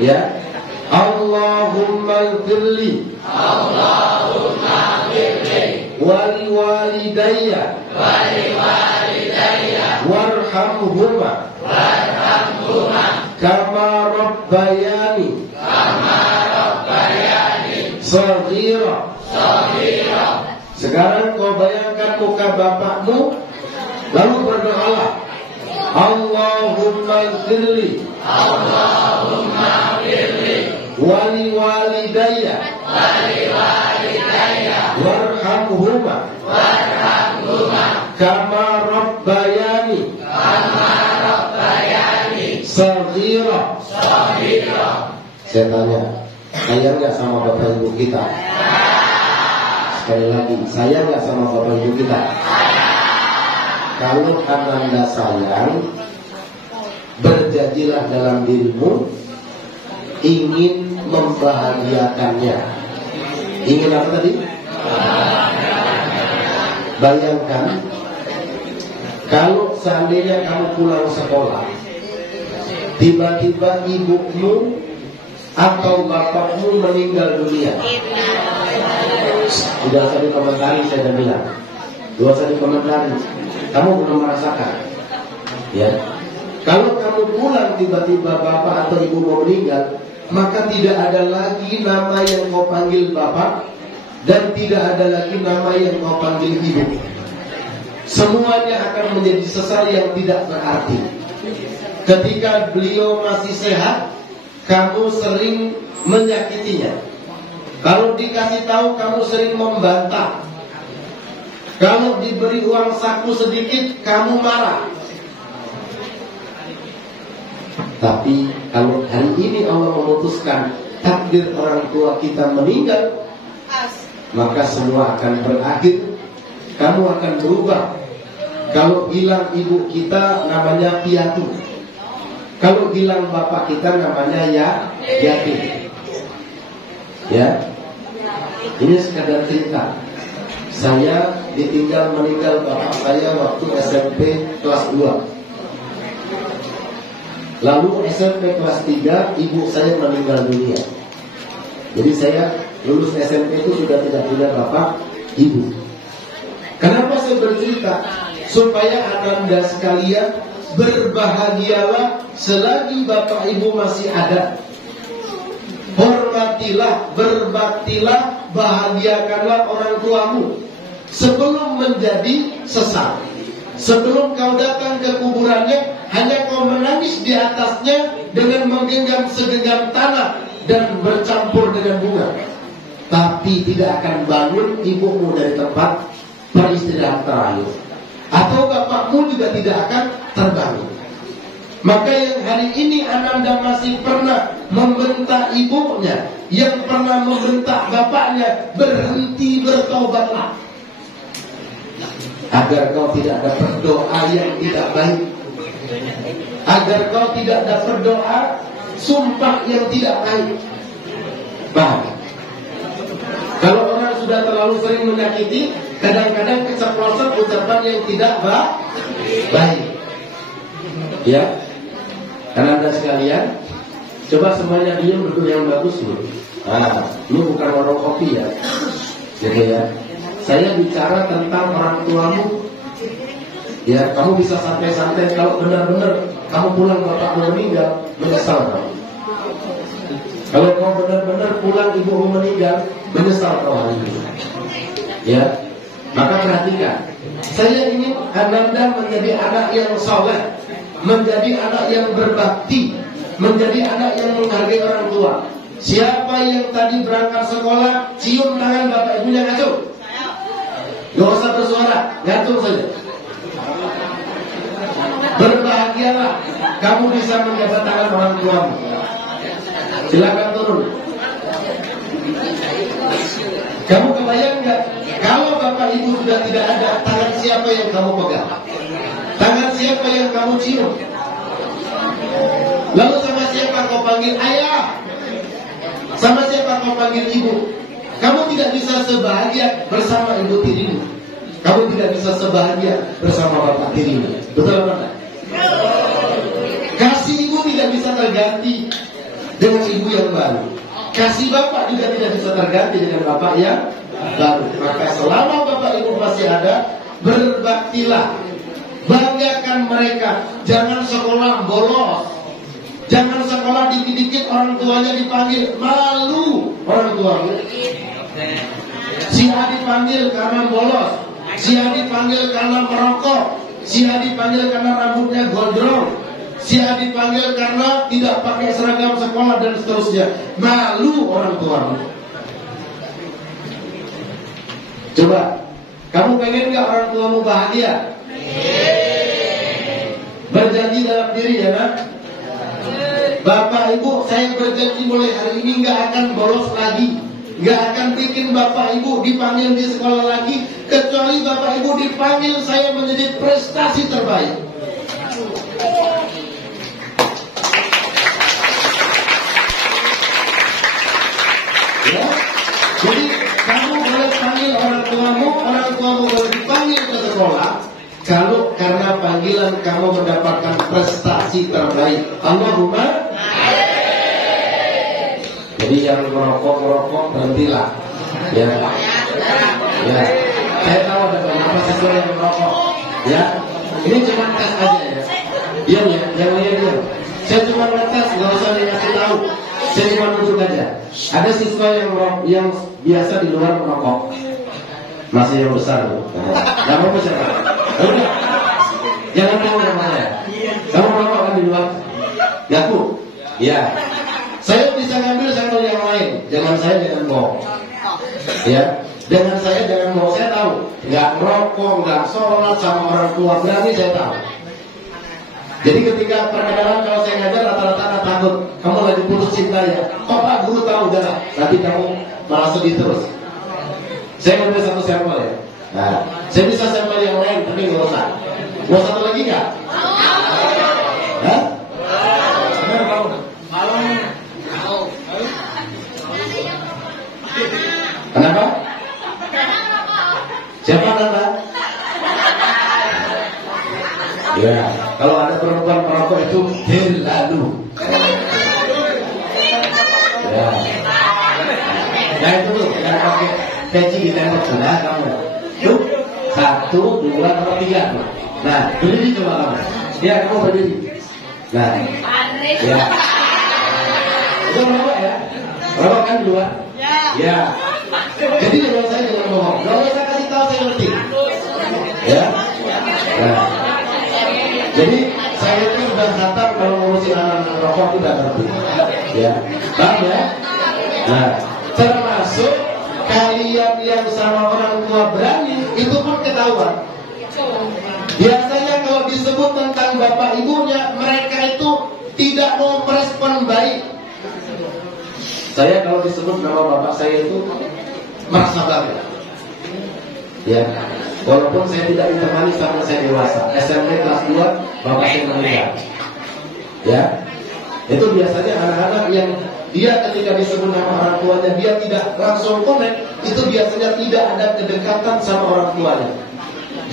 ya. Allahumma firli. Allahumma firli. Wali walidayya. Wali walidayya. Warhamhuma. Warhamhuma. Kama rabbayani. Kama rabbayani. Saghira. Saghira. Sekarang kau bayangkan muka bapakmu, lalu berdoalah. Allahumma firli. Allahumma firli. Wali walidayya. Wali walidayya. Warhamhuma. Warhamhuma. Kama rabbayani. Kama rabbayani. Saghira. Saghira. Saya tanya, sayang nggak sama bapak ibu kita? Sekali lagi, sayang nggak sama bapak ibu kita? Kalau Ananda sayang, berjanjilah dalam dirimu ingin membahagiakannya. Ingin apa tadi? Bayangkan, kalau seandainya kamu pulang sekolah, tiba-tiba ibumu atau bapakmu meninggal dunia. Tidak usah dikomentari, saya sudah bilang. Tidak usah dikomentari. Kamu belum merasakan, ya. Kalau kamu pulang tiba-tiba bapak atau ibu mau meninggal, maka tidak ada lagi nama yang kau panggil bapak dan tidak ada lagi nama yang kau panggil ibu. Semuanya akan menjadi sesal yang tidak berarti. Ketika beliau masih sehat, kamu sering menyakitinya. Kalau dikasih tahu, kamu sering membantah. Kalau diberi uang saku sedikit, kamu marah. Tapi kalau hari ini Allah memutuskan takdir orang tua kita meninggal, maka semua akan berakhir. Kamu akan berubah. Kalau bilang ibu kita namanya piatu, kalau bilang bapak kita namanya yatim. Ya, ini sekadar cerita. Saya ditinggal meninggal bapak saya waktu SMP kelas 2. Lalu SMP kelas 3 ibu saya meninggal dunia. Jadi saya lulus SMP itu sudah tidak punya bapak, ibu. Kenapa saya bercerita? Supaya Ananda sekalian berbahagialah selagi bapak ibu masih ada. Hormatilah, berbaktilah, bahagiakanlah orang tuamu sebelum menjadi sesat. Sebelum kau datang ke kuburannya, hanya kau menangis di atasnya dengan menggenggam segenggam tanah dan bercampur dengan bunga. Tapi tidak akan bangun ibumu dari tempat peristirahat terakhir, atau bapakmu juga tidak akan terbangun. Maka yang hari ini Ananda masih pernah membentak ibunya, yang pernah membentak bapaknya, berhenti, bertobatlah, agar kau tidak dapat doa yang tidak baik, agar kau tidak dapat doa sumpah yang tidak baik. Bahkan Kalau orang sudah terlalu sering menyakiti, kadang-kadang keceplosan ucapan yang tidak baik. Ya, karena Anda sekalian, coba semuanya diam, duduk yang bagus loh. Nah, ini bukan warung kopi ya. Jadi ya, saya bicara tentang orang tuamu. Ya, kamu bisa santai-santai. Kalau benar-benar kamu pulang bapakmu meninggal, menyesal kamu. Kalau kamu benar-benar pulang ibumu meninggal, menyesal kau hari ini. Ya, maka perhatikan. Saya ingin Anda menjadi anak yang soleh, menjadi anak yang berbakti, menjadi anak yang menghargai orang tua. Siapa yang tadi berangkat sekolah, cium tangan bapak ibunya, ngacung. Gak usah bersuara, ngacung saja. Berbahagialah, kamu bisa menjabat tangan orang tuamu. Silakan turun. Kamu kebayang nggak? Kalau bapak ibu sudah tidak ada, tangan siapa yang kamu pegang? Tangan siapa yang kamu cium? Lalu sama siapa kau panggil ayah? Sama siapa kau panggil ibu? Kamu tidak bisa sebahagia bersama ibu tirimu. Kamu tidak bisa sebahagia bersama bapak tirimu. Betul apa? Kasih ibu tidak bisa terganti dengan ibu yang baru. Kasih bapak juga tidak bisa terganti dengan bapak yang baru. Maka selama bapak ibu masih ada, berbaktilah, banggakan mereka. Jangan sekolah bolos, jangan sekolah dikit-dikit orang tuanya dipanggil, malu orang tuanya. Si A dipanggil karena bolos, si A dipanggil karena merokok, si A dipanggil karena rambutnya gondrong, si A dipanggil karena tidak pakai seragam sekolah dan seterusnya. Malu orang tuamu. Coba, kamu pengen gak orang tuamu bahagia? Berjanji dalam diri ya kan? Bapak ibu, saya berjanji mulai hari ini gak akan bolos lagi, gak akan bikin bapak ibu dipanggil di sekolah lagi, kecuali bapak ibu dipanggil saya menjadi prestasi terbaik. Ya, jadi kamu boleh panggil orang tuamu boleh dipanggil ke sekolah kalau karena panggilan kamu mendapatkan prestasi terbaik. Allahumma. Jadi yang merokok berhentilah. Ya, ya. Saya tahu ada beberapa siswa yang merokok. Ya, ini cuma tes aja ya. Diam ya, yang lain diam. Saya cuma ngetes, nggak usah dikasih tahu. Saya cuma nunjuk aja. Ada siswa yang biasa di luar merokok. Masih yang besar loh. Gak mau siapa? Udah. Jangan tahu nama saya. Kamu merokok kan di luar? Ngaku? Ya. Saya bisa ngambil satu yang lain. Jangan saya jangan bohong. Ya. Dengan saya jangan bohong. Saya tahu. Nggak merokok, nggak sholat sama orang tua. Berarti saya tahu. Jadi ketika perkenalan kalau saya ngajar rata-rata anak takut. Kamu lagi putus cinta ya? Kok Pak Guru tahu? Udah lah. Nanti kamu malah sedih terus. Saya ngambil satu sampel ya. Nah, saya bisa sampel yang lain tapi nggak usah. Mau satu lagi nggak? Hah? Kenapa? Siapa Nana? Ya, kalau ada perempuan perokok itu berlalu. Ya. Nah itu tuh, jangan pakai peci di tembok sebelah kamu. Tuh, 1, 2, 3. Nah, berdiri coba kamu. Ya, kamu berdiri. Nah, ya. Itu merokok ya? Merokok kan di luar? Ya. Jadi kalau saya jangan bohong. Kalau saya kasih tahu saya ngerti. Ya. Nah. Jadi saya itu sudah khatam kalau ngurusin anak-anak rokok tidak ngerti. Ya. Paham ya? Nah, termasuk kalian yang sama orang tua berani itu pun ketahuan. Biasanya kalau disebut tentang bapak ibunya, mereka itu tidak mau merespon baik. Saya kalau disebut nama bapak saya itu merasa bangga. Ya, walaupun saya tidak ditemani sampai saya dewasa. SMP kelas 2, bapak saya meninggal. Ya, itu biasanya anak-anak yang dia ketika disebut nama orang tuanya dia tidak langsung connect, itu biasanya tidak ada kedekatan sama orang tuanya.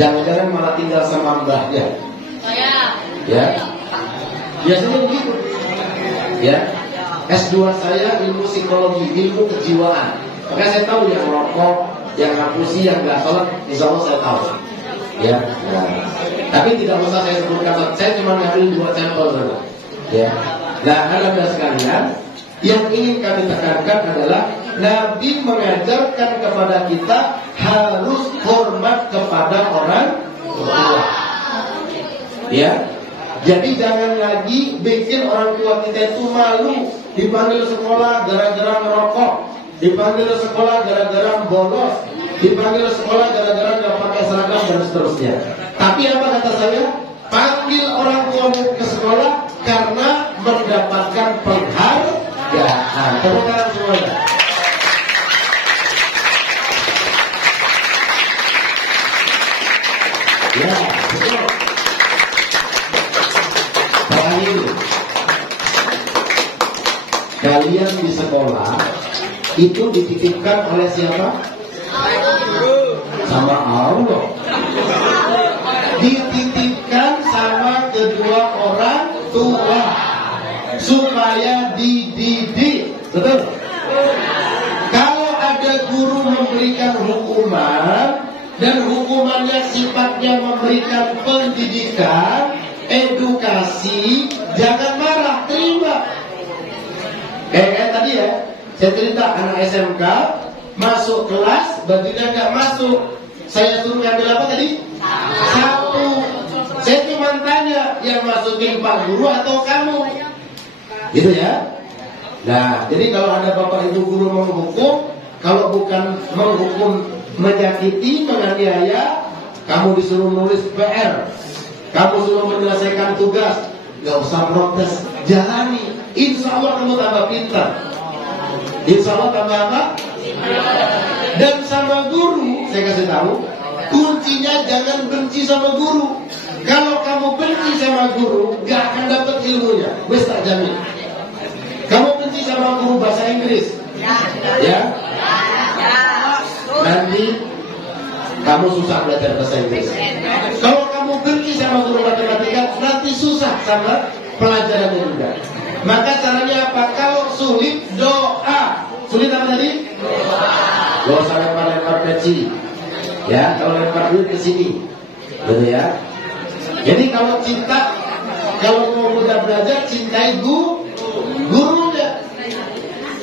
Jangan-jangan malah tinggal sama mbahnya. Ya, biasanya begitu. Ya, S2 saya ilmu psikologi, ilmu kejiwaan. Maka saya tahu yang rokok, yang ngapusi, yang nggak sholat, insya Allah saya tahu. Ya, nah. Tapi tidak usah saya sebutkan. Saya cuma ngambil 2 sampel saja. Ya, nah anak-anak sekalian, yang ingin kami tekankan adalah Nabi mengajarkan kepada kita harus hormat kepada orang tua. Ya, jadi jangan lagi bikin orang tua kita itu malu, dipanggil sekolah gara-gara merokok, dipanggil sekolah gara-gara bolos, dipanggil sekolah gara-gara nggak pakai seragam dan seterusnya. Tapi apa kata saya? Panggil orang tuamu ke sekolah karena mendapatkan penghargaan. Tepuk tangan semuanya. Ya, betul. Terakhir, kalian di sekolah itu dititipkan oleh siapa? Sama Allah. Dititipkan sama kedua orang tua supaya dididik. Betul? Kalau ada guru memberikan hukuman dan hukumannya sifatnya memberikan pendidikan, edukasi, jangan marah, terima. Kayak tadi ya, saya cerita anak SMK masuk kelas, bajunya nggak masuk. Saya suruh ngambil apa tadi? Sapu. Saya cuma tanya, yang masukin Pak Guru atau kamu? Gitu ya. Nah, jadi kalau ada bapak ibu guru menghukum, kalau bukan menghukum menyakiti, menganiaya, kamu disuruh nulis PR, kamu suruh menyelesaikan tugas, nggak usah protes, jalani. Insya Allah kamu tambah pintar. Insya Allah tambah apa? Dan sama guru, saya kasih tahu, kuncinya jangan benci sama guru. Kalau kamu benci sama guru, gak akan dapat ilmunya. Wes tak jamin. Kamu benci sama guru bahasa Inggris, ya? Nanti kamu susah belajar bahasa Inggris. Kalau kamu benci sama guru matematika, nanti susah sama pelajarannya juga. Maka caranya apa? Kalau sulit, doa. Sulit apa tadi? Gak usah lempar-lempar peci. Ya, kalau lempar duit ke sini. Gitu ya. Jadi kalau cinta, kalau mau mudah belajar, cintai gurunya.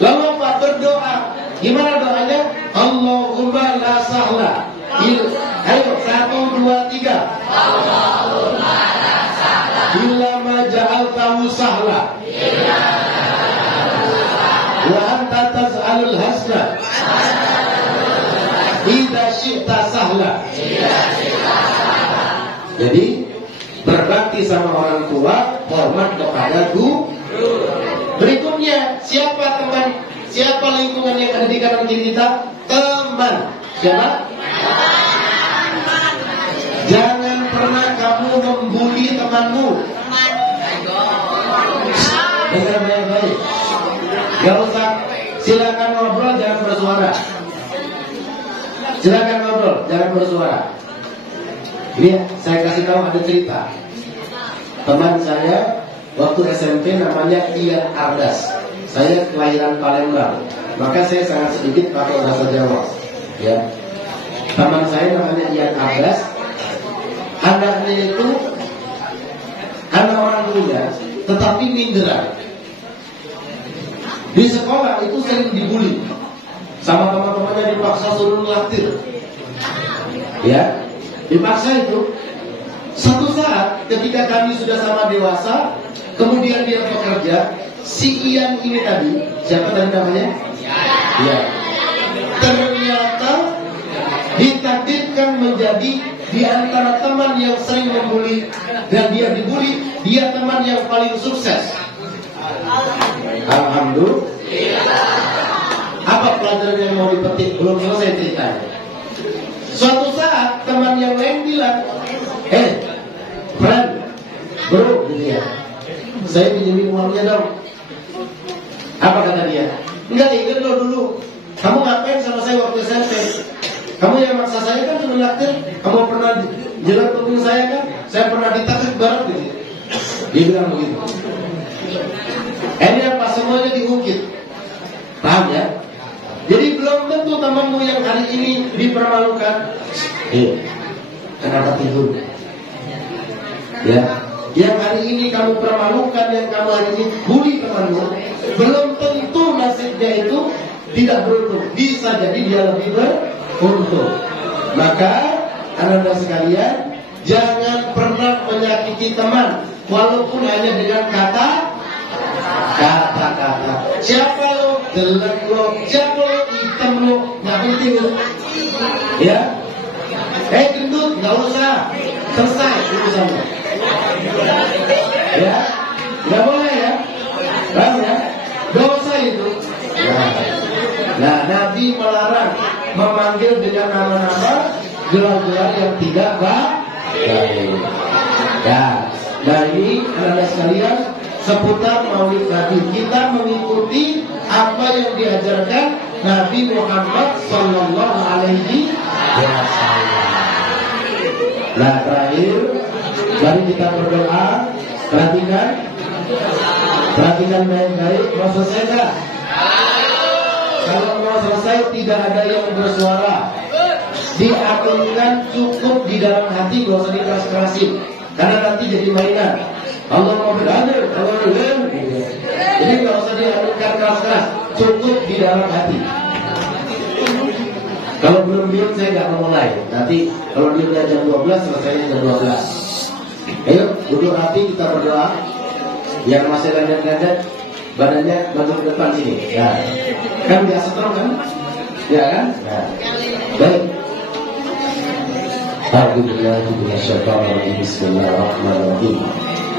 Lalu apa? Berdoa. Gimana doanya? Allahumma la sahla. Ayo, 1, 2, 3. Allahumma la sahla. Illa ma ja'altahu sahla. Wa anta taz'alul hasna. Idza syi'ta sahla. Jadi berbakti sama orang tua, hormat kepada guru. Berikutnya, siapa teman, siapa lingkungan yang ada di kanan kiri kita? Teman. Siapa? Jangan pernah kamu membuli temanmu. Dengar baik-baik. Gak usah. Silakan ngobrol, jangan bersuara. Silakan ngobrol, jangan bersuara. Ini saya kasih tahu ada cerita. Teman saya waktu SMP namanya Ian Ardas. Saya kelahiran Palembang, maka saya sangat sedikit pakai bahasa Jawa. Ya, teman saya namanya Ian Ardas. Anaknya itu anak orang muda, tetapi minderan. Di sekolah itu sering dibully, sama teman-temannya dipaksa suruh ngelaktir. Ya, dipaksa itu. Suatu saat ketika kami sudah sama dewasa, kemudian dia bekerja, si Ian ini tadi, siapa tadi namanya? Ya. Ternyata ditakdirkan menjadi di antara teman yang sering membuli dan dia dibully, dia teman yang paling sukses. Alhamdulillah. Apa pelajaran yang mau dipetik? Belum selesai ceritanya. Suatu saat teman yang lain bilang, friend, bro, gitu ya, saya pinjemin uangnya dong. Apa kata dia? Enggak, ingat lo dulu, kamu ngapain sama saya waktu SMP? Kamu yang maksa saya kan cuma naktir. Kamu pernah jalan kuping saya kan? Saya pernah ditakdir bareng gitu. Dia bilang begitu. Ini apa semuanya diungkit. Paham ya? Jadi belum tentu temanmu yang hari ini dipermalukan. Kenapa tidur? Ya, yang hari ini kamu permalukan, yang kamu hari ini bully temanmu, belum tentu nasibnya itu tidak beruntung. Bisa jadi dia lebih beruntung. Maka anak-anak sekalian, jangan pernah menyakiti teman, walaupun hanya dengan kata-kata. Siapa lo? Jelek lo? Siapa lo? Hitam lo? Nggak penting lo. Ya? Gendut, nggak usah. Selesai urusannya. Ya? Nggak boleh ya? Paham ya? Dosa itu. Nah, Nabi melarang memanggil dengan nama-nama gelar-gelar yang tidak baik. Ya. Nah ini anak-anak sekalian, seputar Maulid Nabi, kita mengikuti apa yang diajarkan Nabi Muhammad Sallallahu Alaihi Wasallam. Nah terakhir, mari kita berdoa. Perhatikan baik-baik. Mau selesai nggak? Kalau mau selesai tidak ada yang bersuara. Diaturkan cukup di dalam hati, gak usah dikeras-kerasin. Karena nanti jadi mainan. Allah mau berakhir, Allah berakhir. Jadi gak usah diaturkan keras-keras. Cukup di dalam hati. Kalau belum diam saya gak mau mulai. Nanti kalau diamnya jam 12, selesainya jam 12. Ayo, duduk hati, kita berdoa. Yang masih dandan-dandan, badannya bantu ke depan sini. Ya. Kan biasa terus kan? Ya kan? Nah. Baik. Bismillahirrahmanirrahim.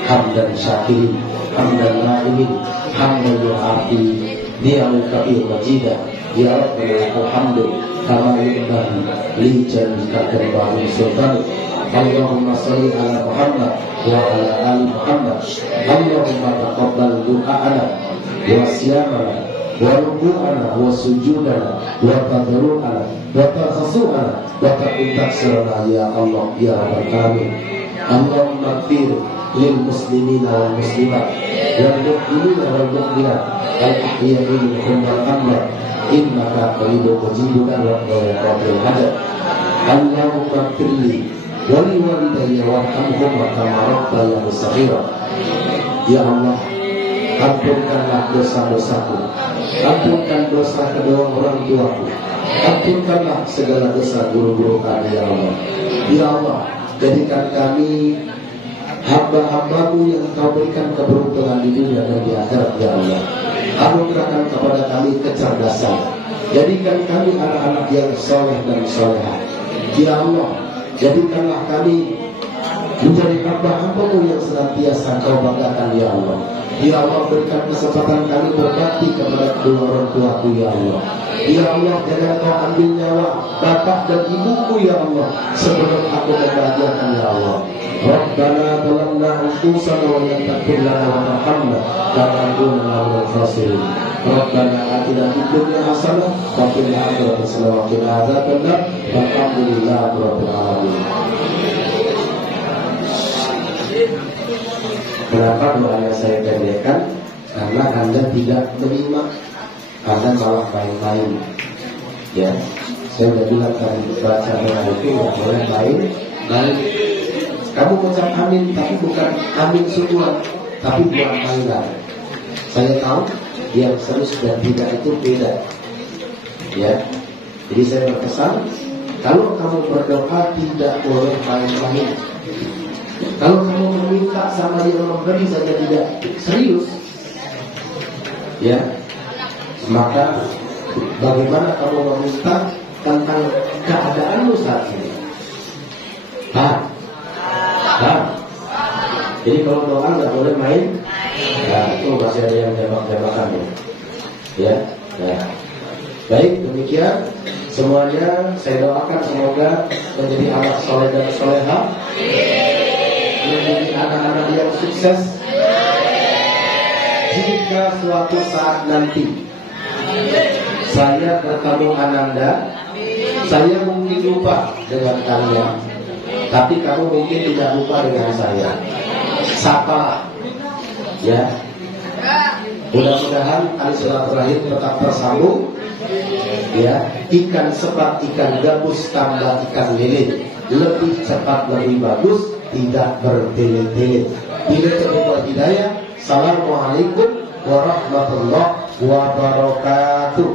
Hamdan syakirin, hamdan na'imin, hamdan yu'afi ni'amul kabir majidah. Ya Rabbana alhamdu kama yunbaghi li jalika karbahi sultan. Allahumma salli ala Muhammad wa ala ali Muhammad. Allahumma taqabbal du'a'ana wa siyamana wa ruku'ana wa sujudana wa tadarru'ana wa takhasu'ana wa taksirana ya Allah ya Rabbal alamin. Allahumma ighfir lil muslimina wal muslimat wal mu'minina wal mu'minat al ahya'i minhum wal amwat innaka qaribun mujibud da'wat ya hajat. Allahumma ighfir wali walidayya warhamhum kama rabbayani shaghira. Ya Allah, ampunkanlah dosa-dosaku, ampunkan dosa kedua orang tuaku, ampunkanlah segala dosa guru-guru kami ya Allah. Ya Allah, jadikan kami hamba-hambamu yang Kau berikan keberuntungan di dunia dan di akhirat ya Allah. Anugerahkan kepada kami kecerdasan, jadikan kami anak-anak yang soleh dan solehah ya Allah. Jadikanlah kami menjadi hamba-hambamu yang senantiasa Kau banggakan ya Allah. Ya Allah, berikan kesempatan kami berbakti kepada kedua orang tuaku ya Allah. Ya Allah, jangan Kau ambil nyawa bapak dan ibuku ya Allah sebelum aku membahagiakan ya Allah. Rabbana zalamna anfusana wa lam taghfir lana wa tarhamna lanakunanna minal khasirin. Rabbana atina fid dunya hasanah wa fil akhirati hasanah wa qina adzabannar. Walhamdulillahi rabbil alamin. Kenapa doanya saya pendekkan? Karena Anda tidak menerima, Anda malah main-main. Ya, saya sudah bilang tadi baca doa itu nggak boleh main. Kamu ucap amin, tapi bukan amin syukuran, tapi buat mainan. Saya tahu yang serius dan tidak itu beda. Ya, jadi saya berpesan, kalau kamu berdoa tidak boleh main-main. Kalau kamu meminta sama yang memberi saja tidak serius, ya, maka bagaimana kamu meminta tentang keadaanmu saat ini? Jadi kalau doa nggak boleh main. Nah, itu masih ada yang tembak-tembakan ya. Nah, baik demikian semuanya. Saya doakan semoga menjadi anak soleh dan solehah, menjadi anak-anak yang sukses. Jika suatu saat nanti saya bertemu Ananda, Saya mungkin lupa dengan kalian, tapi kamu mungkin tidak lupa dengan saya. Sapa, ya. Mudah-mudahan tali silaturahim tetap tersambung. Ya, ikan sepat, ikan gabus tambah ikan lele, lebih cepat lebih bagus, tidak bertele-tele. Bila terbuka hidayah. Assalamualaikum warahmatullahi wabarakatuh.